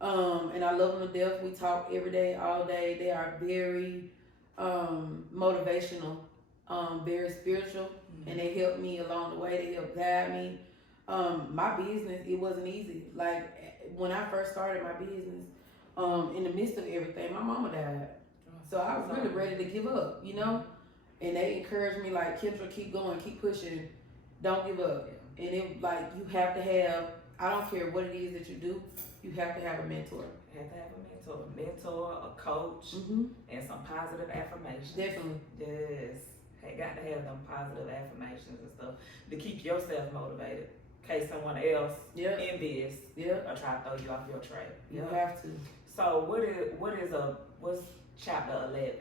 and I love them to death. We talk every day, all day. They are very motivational, very spiritual, and they help me along the way. They help guide me. My business, it wasn't easy. Like when I first started my business, in the midst of everything, my mama died. So I was really ready to give up, you know? And they encouraged me, like, Kendra, keep going, keep pushing, don't give up. And it, like, you have to have, I don't care what it is that you do, you have to have a mentor. You have to have a mentor, a coach, and some positive affirmations. Definitely. Yes. Hey, got to have them positive affirmations and stuff to keep yourself motivated. In case someone else envious or try to throw you off your track. You have to. So what's chapter 11?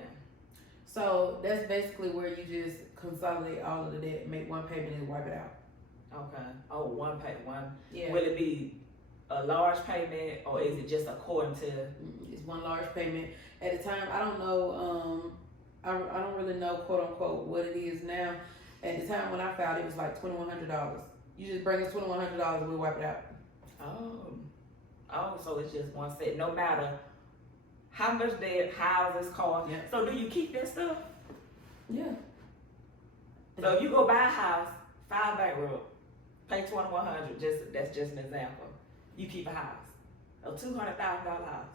So that's basically where you just consolidate all of the debt, make one payment, and wipe it out. Okay. Oh, one. Yeah. Will it be a large payment, or is it just according to? It's one large payment at a time. I don't know. I don't really know, quote unquote, what it is now. At the time when I filed, it was like $2,100. You just bring us $2,100 and we wipe it out. Oh, so it's just one set, no matter how much their houses cost. Yeah. So do you keep that stuff? Yeah. So if you go buy a house, file bankrupt, pay $2,100. That's just an example. You keep a house, a $200,000 house.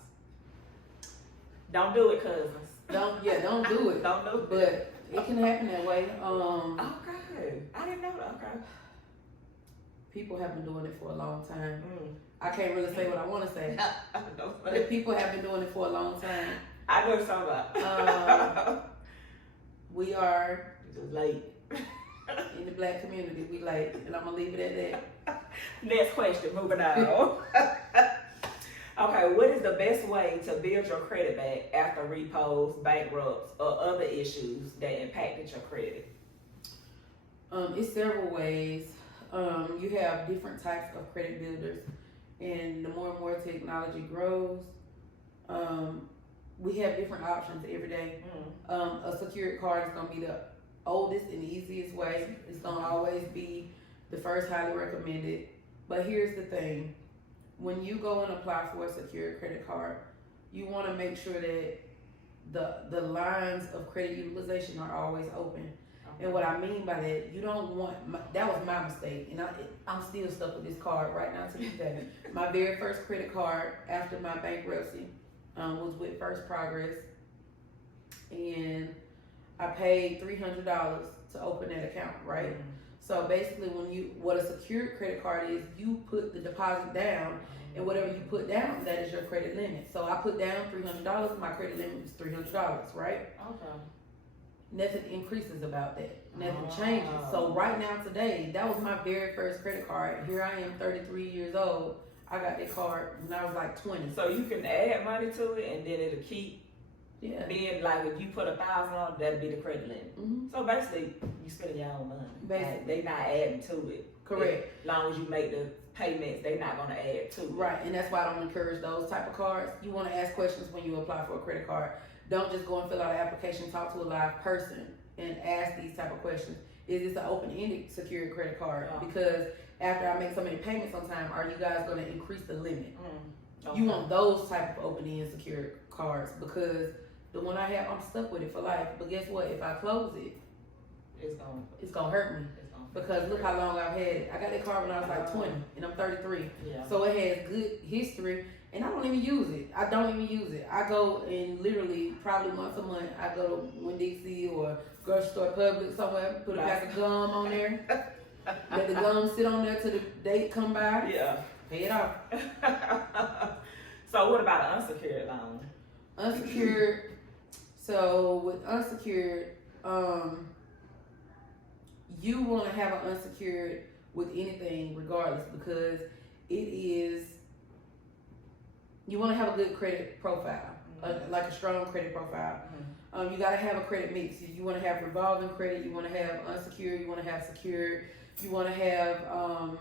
Don't do it, cousins. Don't do it. Don't do it. But it can happen that way. Okay. I didn't know that. Okay. People have been doing it for a long time. I can't really say what I want to say. But people have been doing it for a long time. I know something about. We are just late. In the black community, we late, and I'm gonna leave it at that. Next question, moving on. Okay, what is the best way to build your credit back after repos, bankrupts, or other issues that impacted your credit? It's several ways. You have different types of credit builders, and the more and more technology grows, we have different options every day. A secured card is gonna be the oldest and easiest way. It's gonna always be the first highly recommended. But here's the thing. When you go and apply for a secured credit card, you want to make sure that the lines of credit utilization are always open. And what I mean by that, you don't want, that was my mistake, and I'm still stuck with this card right now to this day. My very first credit card after my bankruptcy was with First Progress, and I paid $300 to open that account, right? So basically, what a secured credit card is, you put the deposit down, and whatever you put down, that is your credit limit. So I put down $300, my credit limit was $300, right? Okay. Nothing increases about that. Nothing changes. So right now, today, that was my very first credit card. Here I am, 33 years old. I got that card when I was like 20. So you can add money to it, and then it'll keep. Yeah. Then, like, if you put $1,000 on, that'll be the credit limit. So basically, you spending your own money. Basically, they not adding to it. Correct. As long as you make the payments, they not gonna add to it. Right, and that's why I don't encourage those type of cards. You want to ask questions when you apply for a credit card. Don't just go and fill out an application, talk to a live person, and ask these type of questions. Is this an open-ended secured credit card? Because after I make so many payments on time, are you guys going to increase the limit? You want those type of open-end secured cards, because the one I have, I'm stuck with it for life. But guess what? If I close it, it's gonna hurt me. Because look how long I've had it. I got that card when I was like 20, and I'm 33. Yeah. So it has good history, and I don't even use it. I go and literally, probably once a month, I go to Winn-Dixie or grocery store, Publix, somewhere, put a pack of gum on there, let the gum sit on there till the date come by. Yeah. pay it off. So what about an unsecured loan? Unsecured. So with unsecured, you want to have an unsecured with anything regardless, because it is, you want to have a good credit profile, like a strong credit profile. You got to have a credit mix. You want to have revolving credit, you want to have unsecured, you want to have secured, you want to have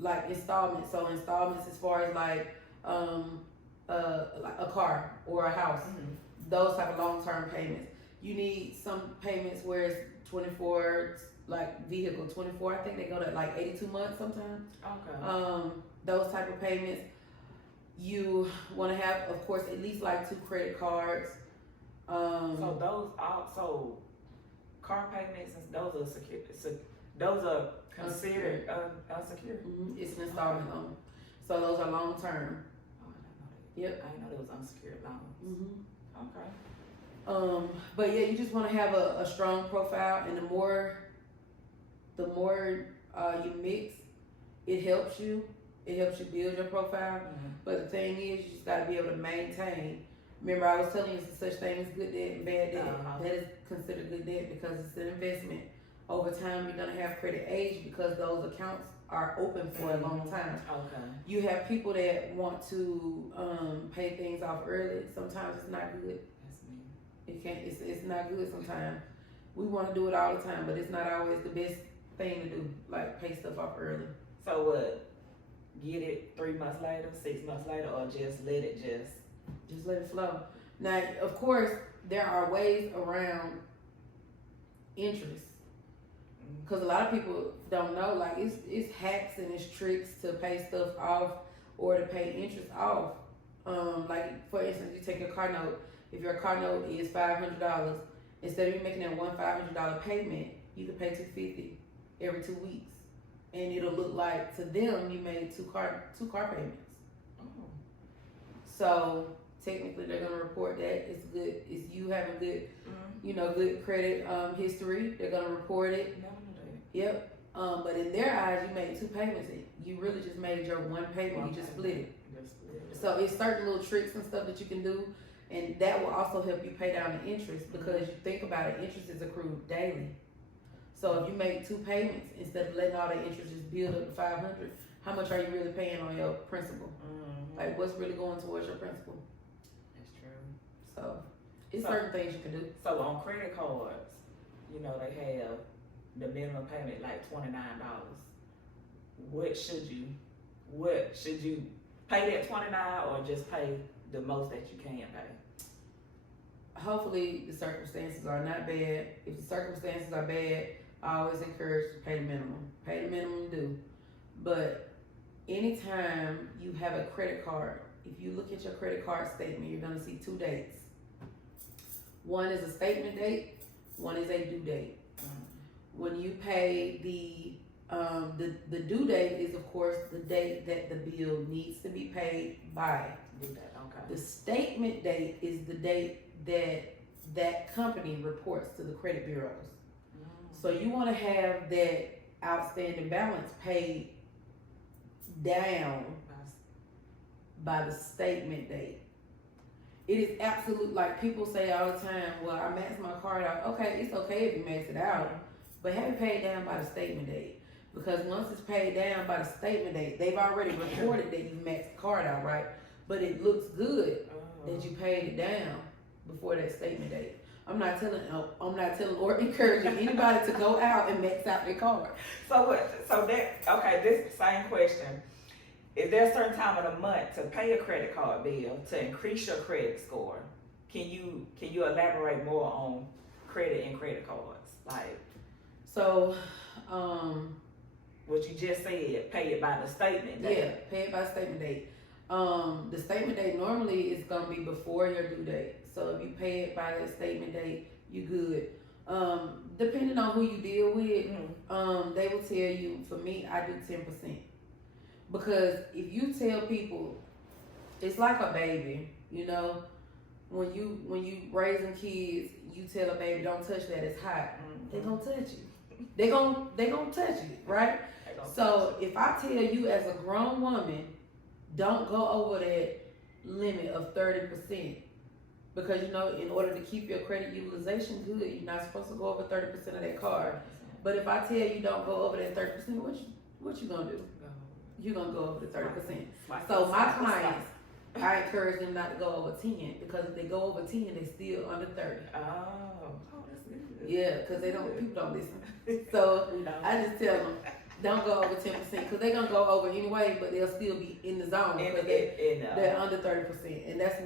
like installments. So installments as far as like a car or a house, those type of long-term payments. You need some payments where it's 24, like vehicle 24, I think they go to like 82 months sometimes. Okay. Those type of payments. You want to have, of course, at least like 2 credit cards. So those also car payments, those are secure. Those are considered unsecured. It's an installment loan, so those are long term. Oh, I didn't know that. Yep. I didn't know there was unsecured loans. Okay. But yeah, you just want to have a strong profile, and the more you mix, it helps you. It helps you build your profile. But the thing is, you just got to be able to maintain. Remember, I was telling you it's such thing as good debt and bad debt. That is considered good debt because it's an investment. Over time, you're gonna have credit age because those accounts are open for a long time. Okay. You have people that want to pay things off early. Sometimes it's not good. That's me. It can't. It's not good sometimes. We want to do it all the time, but it's not always the best thing to do. Like pay stuff off early. So what? Get it 3 months later, 6 months later, or just let it just let it flow. Now, of course, there are ways around interest, because a lot of people don't know. Like it's hacks and it's tricks to pay stuff off or to pay interest off. Like for instance, you take your car note. If your car note is $500, instead of you making that one $500 payment, you can pay $250 every 2 weeks, and it'll look like to them you made two car payments. So technically, they're gonna report that it's good. It's you having good, good credit history. They're gonna report it. Never knew that. Yep. But in their eyes, you made 2 payments. You really just made your one payment. You just split it. So it's certain little tricks and stuff that you can do, and that will also help you pay down the interest, because you think about it, interest is accrued daily. So if you make 2 payments instead of letting all that interest just build up to $500, how much are you really paying on your principal? Like what's really going towards your principal? That's true. So it's certain things you can do. So on credit cards, they have the minimum payment like $29. What should you pay that $29 or just pay the most that you can pay? Hopefully the circumstances are not bad. If the circumstances are bad, I always encourage to pay the minimum. Pay the minimum due. But anytime you have a credit card, if you look at your credit card statement, you're gonna see 2 dates. One is a statement date, one is a due date. When you pay the due date is of course the date that the bill needs to be paid by. Okay. The statement date is the date that company reports to the credit bureaus. So you want to have that outstanding balance paid down by the statement date. It is absolute, like people say all the time, well, I maxed my card out. Okay, it's okay if you max it out, but have it paid down by the statement date. Because once it's paid down by the statement date, they've already reported that you maxed the card out, right? But it looks good that you paid it down before that statement date. I'm not telling or encouraging anybody to go out and max out their card. This same question. Is there a certain time of the month to pay a credit card bill to increase your credit score? Can you elaborate more on credit and credit cards? What you just said, pay it by the statement date. Yeah, pay it by statement date. The statement date normally is gonna be before your due date. So if you pay it by that statement date, you good. Depending on who you deal with, they will tell you, for me, I do 10%. Because if you tell people, it's like a baby, when you raising kids, you tell a baby, don't touch that, it's hot. They gonna touch you. They gonna touch it, right? So if I tell you as a grown woman, don't go over that limit of 30%. Because in order to keep your credit utilization good, you're not supposed to go over 30% of that card. But if I tell you don't go over that 30%, what you gonna do? You're gonna go over the 30%. So my clients, I encourage them not to go over 10, because if they go over 10, they still under 30. Oh, that's good. Yeah, because people don't listen. So I just tell them, don't go over 10%, because they're gonna go over anyway, but they'll still be in the zone because they're under 30%, and that's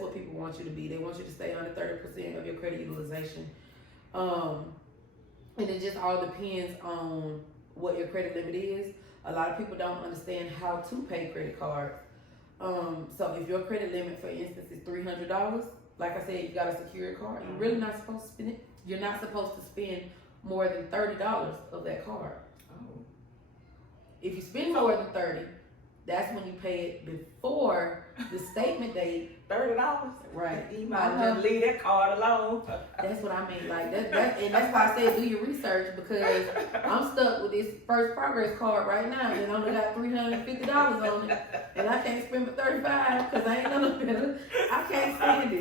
what people want you to be. They want you to stay under 30% of your credit utilization, and it just all depends on what your credit limit is. A lot of people don't understand how to pay credit cards. So if your credit limit, for instance, is $300, like I said, you got a secured card. You're really not supposed to spend it. You're not supposed to spend more than $30 of that card. If you spend more than $30, that's when you pay it before the statement date. $30? Right. You might just leave that card alone. That's what I mean. Like and that's why I said do your research, because I'm stuck with this First Progress card right now and only got $350 on it, and I can't spend but $35 because I ain't none better. I can't stand it,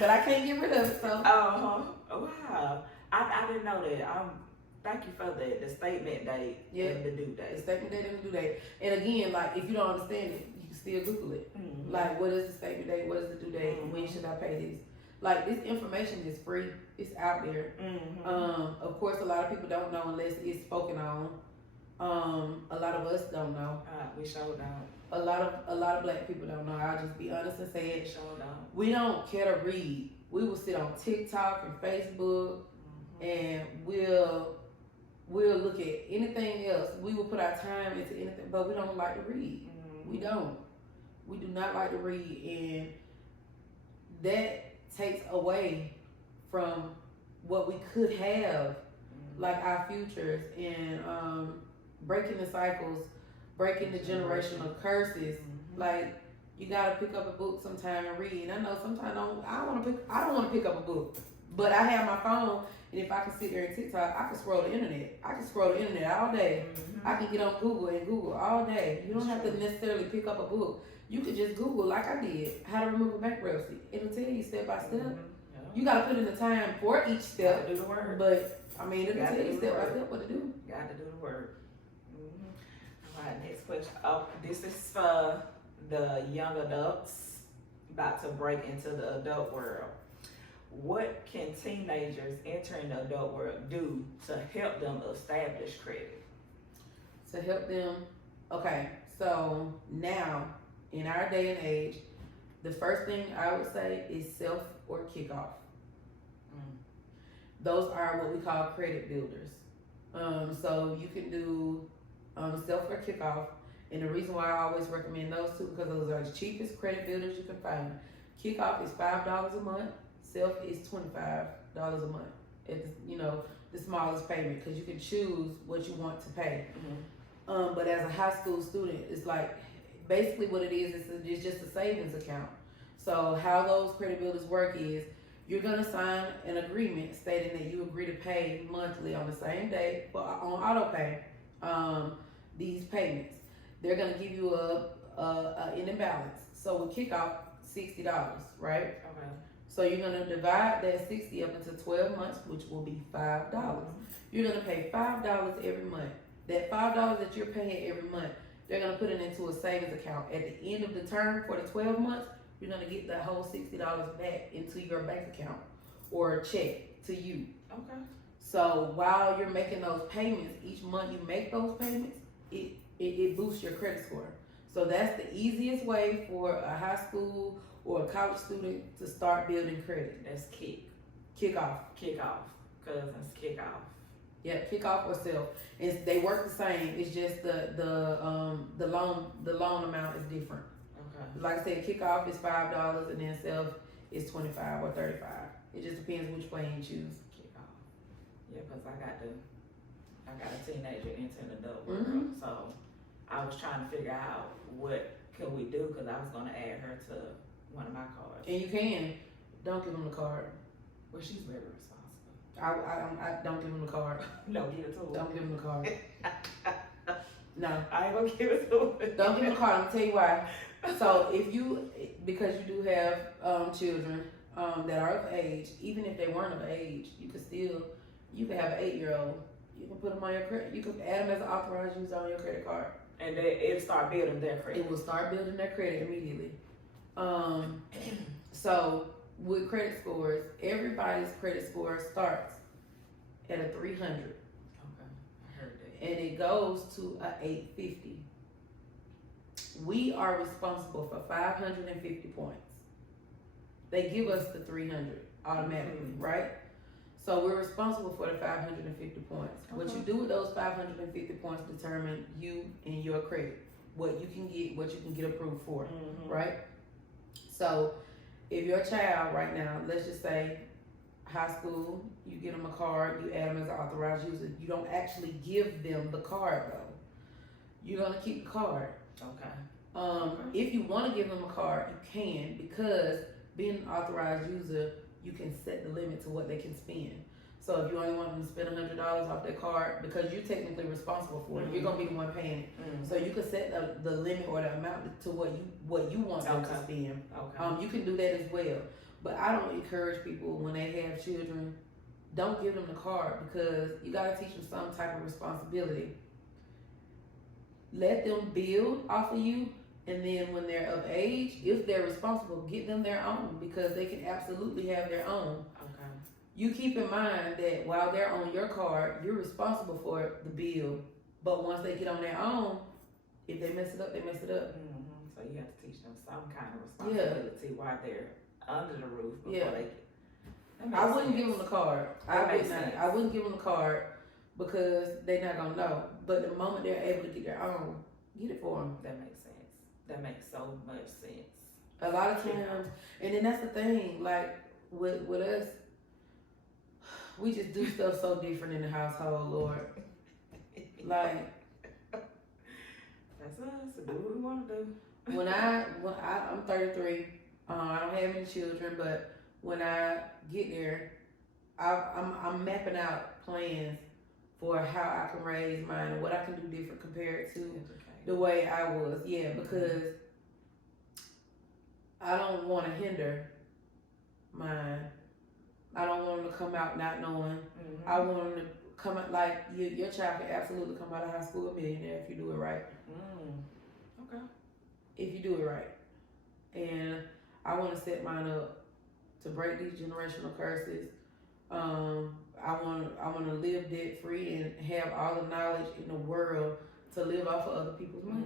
but I can't get rid of it. So. Wow. I didn't know that. Thank you for the statement date and the due date. The statement date and the due date. And again, like, if you don't understand it, you can still Google it. Mm-hmm. Like, what is the statement date? What is the due date? Mm-hmm. When should I pay this? Like, this information is free. It's out there. Mm-hmm. Of course, a lot of people don't know unless it's spoken on. A lot of us don't know. We sure don't. A lot of black people don't know. I'll just be honest and say it. Sure don't. We don't care to read. We will sit on TikTok and Facebook, and we'll look at anything else. We will put our time into anything, but we don't like to read. Mm-hmm. We don't. We do not like to read, and that takes away from what we could have, like our futures, and breaking the cycles, breaking the generational curses. Mm-hmm. Like, you gotta pick up a book sometime and read. And I know sometimes I don't want to pick up a book, but I have my phone. And if I can sit there and TikTok, I can scroll the internet. I can scroll the internet all day. Mm-hmm. I can get on Google and Google all day. You don't have to necessarily pick up a book. You could just Google, like I did, how to remove a bankruptcy. It'll tell you step by step. Mm-hmm. Yeah. You got to put in the time for each step. Do the work. But, I mean, it'll tell you step by step what to do. Got to do the work. Mm-hmm. All right, next question. This is for the young adults about to break into the adult world. What can teenagers entering the adult world do to help them establish credit? To help them, okay, so now in our day and age, the first thing I would say is self or kickoff. Those are what we call credit builders. So you can do self or kickoff, and the reason why I always recommend those two, because those are the cheapest credit builders you can find. Kickoff is $5 a month. Self is $25 a month. It's the smallest payment, because you can choose what you want to pay. Mm-hmm. But as a high school student, it's like basically what it is it's just a savings account. So how those credit builders work is you're gonna sign an agreement stating that you agree to pay monthly on the same day on auto pay these payments. They're gonna give you an imbalance. So with kickoff, $60, right? Okay. So you're going to divide that 60 up into 12 months, which will be $5. Mm-hmm. You're going to pay $5 every month. That $5 that you're paying every month, they're going to put it into a savings account. At the end of the term for the 12 months, you're going to get that whole $60 back into your bank account or a check to you. Okay. So while you're making those payments, each month you make those payments, it boosts your credit score. So that's the easiest way for a high school or a college student to start building credit. That's kickoff. Cousins, kickoff. Yeah, kickoff or self. They work the same. It's just the loan amount is different. Okay. Like I said, kickoff is $5 and then self is $25 or $35. It just depends which way you choose. Kickoff. Yeah, because I got a teenager into an adult world, mm-hmm. So I was trying to figure out what could we do, because I was going to add her to one of my cards. And you can. Don't give them the card. Well, she's very responsible. I don't give them the card. No, give it to her. Don't give them the card. No. I ain't gonna give it to him. Don't give him a card. I'm gonna tell you why. So because you do have children that are of age, even if they weren't of age, you can have an 8-year-old. You can put them on your credit. You can add them as an authorized user on your credit card. And it'll start building their credit. It will start building their credit immediately. So with credit scores, everybody's credit score starts at a 300. Okay, I heard that. And it goes to a 850. We are responsible for 550 points. They give us the 300 automatically, right? So we're responsible for the 550 points. Okay. What you do with those 550 points determine you and your credit, what you can get approved for, right? So if your child right now, let's just say high school, you get them a card, you add them as an authorized user. You don't actually give them the card though. You're gonna keep the card. Okay. If you want to give them a card, you can, because being an authorized user, you can set the limit to what they can spend. So if you only want them to spend $100 off their card, because you're technically responsible for it, you're gonna be the one paying it. So you can set the limit or the amount to what you want them to spend. Okay. You can do that as well. But I don't encourage people when they have children, don't give them the card, because you gotta teach them some type of responsibility. Let them build off of you, and then when they're of age, if they're responsible, get them their own, because they can absolutely have their own. Okay. You keep in mind that while they're on your card, you're responsible for the bill. But once they get on their own, if they mess it up, they mess it up. So you have to teach them some kind of responsibility while they're under the roof before they get. I wouldn't give them the card. I wouldn't give them the card, because they're not gonna know. But the moment they're able to get their own, get it for them. That makes sense. That makes so much sense. A lot of times, and then that's the thing, like with us, we just do stuff so different in the household, Lord. Like, that's us. Do what we want to do. when I'm 33, I don't have any children, but when I get there, I'm mapping out plans for how I can raise mine and what I can do different compared to the way I was. Yeah, because I don't want to hinder mine. I don't want them to come out not knowing. I want them to come out like your child can absolutely come out of high school a millionaire if you do it right. Okay. If you do it right. And I want to set mine up to break these generational curses. I want to live debt free and have all the knowledge in the world to live off of other people's money.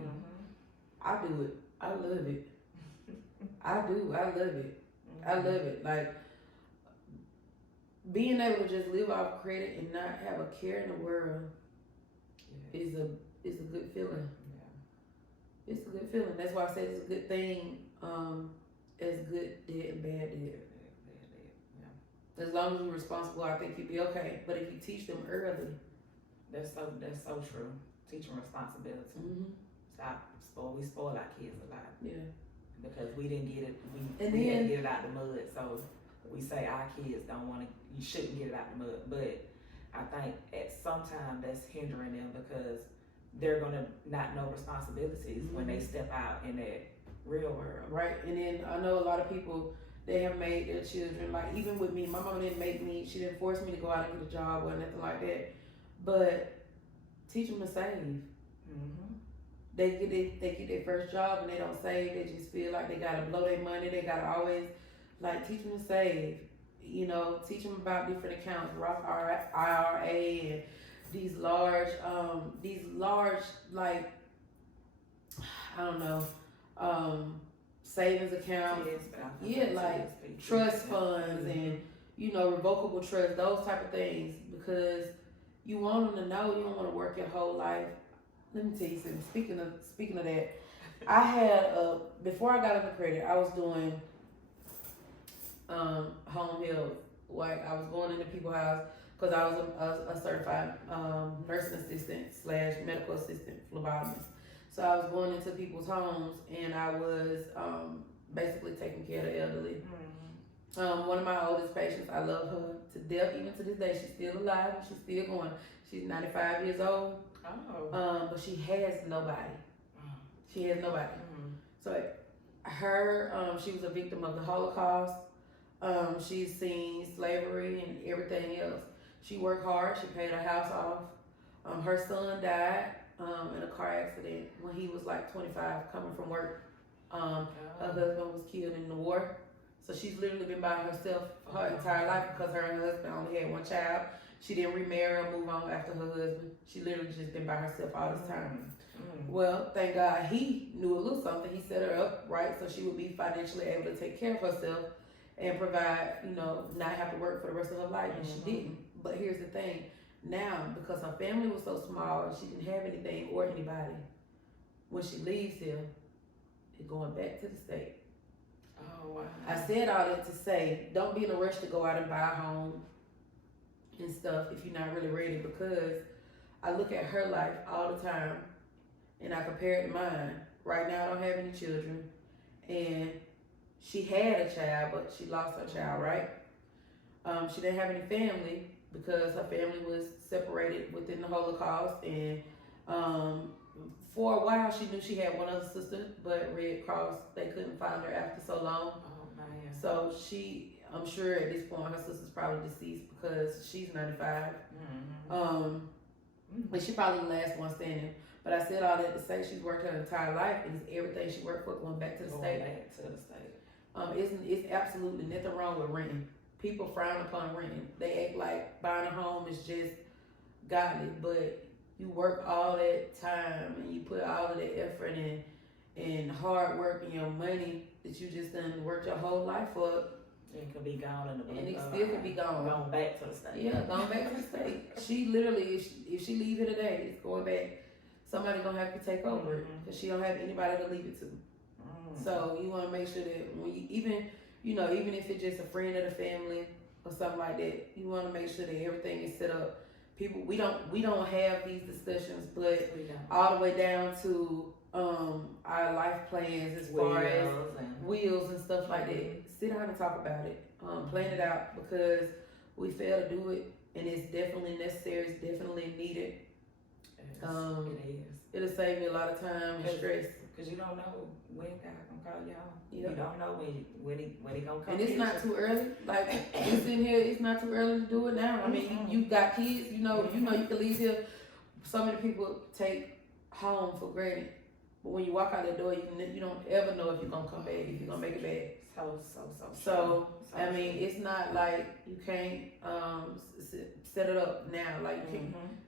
I do it. I love it. I do. I love it. I love it. Like, being able to just live off credit and not have a care in the world is a good feeling. Yeah. It's a good feeling. That's why I say it's a good thing. As good debt and bad debt. Yeah. As long as you're responsible, I think you'll be okay. But if you teach them early, that's so true. Teach them responsibility. We spoil our kids a lot. Yeah. Because we didn't get it. We didn't get it out the mud. So we say our kids you shouldn't get it out the mud. But I think at some time that's hindering them, because they're gonna not know responsibilities when they step out in that real world. Right. And then I know a lot of people, they have made their children, like even with me, my mama didn't make me, she didn't force me to go out and get a job or nothing like that. But teach them to save. They get their first job and they don't save. They just feel like they gotta blow their money. They gotta always, like, teach them to save. You know, teach them about different accounts, Roth IRA, and these large, like, I don't know, savings accounts. Like trust funds and, you know, revocable trust, those type of things, because you want them to know. You don't want to work your whole life. Let me tell you something. Speaking of that, I had before I got into credit, I was doing home health. Like, I was going into people's house because I was a certified nursing assistant / medical assistant phlebotomist. So I was going into people's homes and I was basically taking care of the elderly. One of my oldest patients, I love her to death. Even to this day, she's still alive and she's still going. She's 95 years old. Oh. But she has nobody. She has nobody. Mm. So she was a victim of the Holocaust. She's seen slavery and everything else. She worked hard. She paid her house off. Her son died in a car accident when he was like 25, coming from work. Her husband was killed in the war. So she's literally been by herself her entire life because her husband only had one child. She didn't remarry or move on after her husband. She literally just been by herself all this time. Well, thank God he knew a little something. He set her up right so she would be financially able to take care of herself and provide, not have to work for the rest of her life. And she didn't. But here's the thing. Now, because her family was so small and she didn't have anything or anybody, when she leaves here, it's going back to the state. Oh, wow. I said all that to say, don't be in a rush to go out and buy a home and stuff if you're not really ready, because I look at her life all the time and I compare it to mine. Right now I don't have any children, and she had a child, but she lost her child, right? She didn't have any family because her family was separated within the Holocaust, and for a while she knew she had one other sister, but Red Cross, they couldn't find her after so long. Oh, man. So I'm sure at this point her sister's probably deceased because she's 95. And she probably the last one standing. But I said all that to say she's worked her entire life, and everything she worked for going back to the state. It's absolutely nothing wrong with renting. People frown upon renting. They act like buying a home is just godly, but you work all that time and you put all of that effort and hard work and your money that you just done worked your whole life for. It could be gone in the blink. And it still could be gone. Going back to the state. Yeah, going back to the state. She literally, if she leaves here today, it's going back. Somebody gonna have to take over it because she don't have anybody to leave it to. So you want to make sure that when you even if it's just a friend of the family or something like that, you want to make sure that everything is set up. People, we don't have these discussions, but all the way down to our life plans as far as wills and stuff like that. Sit down and talk about it. Plan it out, because we fail to do it, and it's definitely necessary. It's definitely needed. It is. It'll save you a lot of time and stress. Because you don't know when God gonna call y'all. Yep. You don't know when he gonna come. And it's not too early. Like it's in here, it's not too early to do it now. I mean, you got kids. You know you can leave here. So many people take home for granted, but when you walk out that door, you don't ever know if you're gonna come back, if you're gonna make it back. So I mean, it's not like you can't set it up now. Like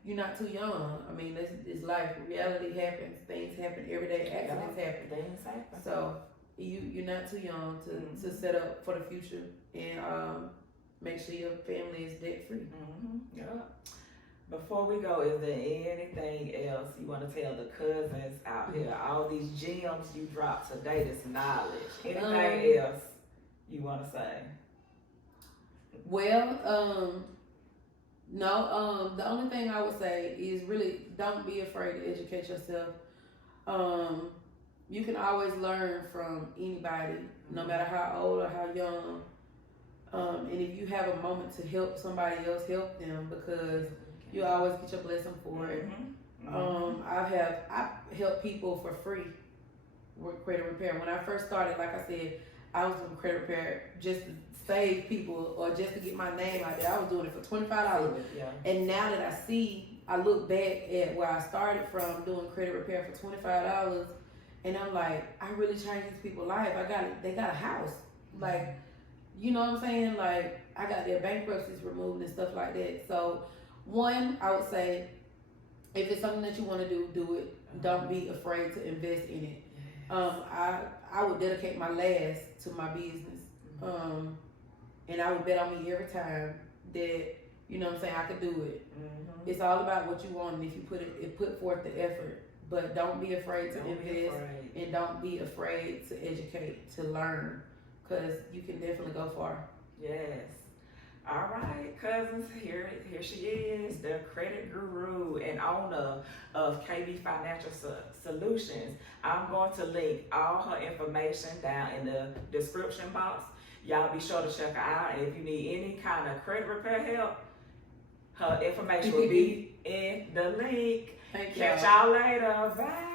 you're not too young. I mean, it's life. Reality happens. Things happen every day. Accidents happen. Things happen. So you're not too young to set up for the future and make sure your family is debt free. Yeah. Before we go, is there anything else you want to tell the cousins out here? All these gems you dropped today, this knowledge. Anything else you want to say? Well, no. The only thing I would say is really don't be afraid to educate yourself. You can always learn from anybody, no matter how old or how young. And if you have a moment to help somebody else, help them, because you always get your blessing for it. I've helped people for free with credit repair. When I first started, like I said, I was doing credit repair just to save people or just to get my name out there. I was doing it for $25. And now that I look back at where I started from doing credit repair for $25, and I'm like, I really changed these people's life. They got a house. Like, you know what I'm saying? Like, I got their bankruptcies removed and stuff like that. So, one, I would say, if it's something that you want to do, do it. Don't be afraid to invest in it. I would dedicate my last to my business. And I would bet on me every time that, you know what I'm saying, I could do it. It's all about what you want, and if you put forth the effort. But don't be afraid to invest, and don't be afraid to educate, to learn, because you can definitely go far. Yes. All right, cousins, here she is, the credit guru and owner of KB Financial Solutions. I'm going to link all her information down in the description box. Y'all be sure to check her out. And if you need any kind of credit repair help, her information will be in the link. Thank Catch y'all. y'all later. Bye.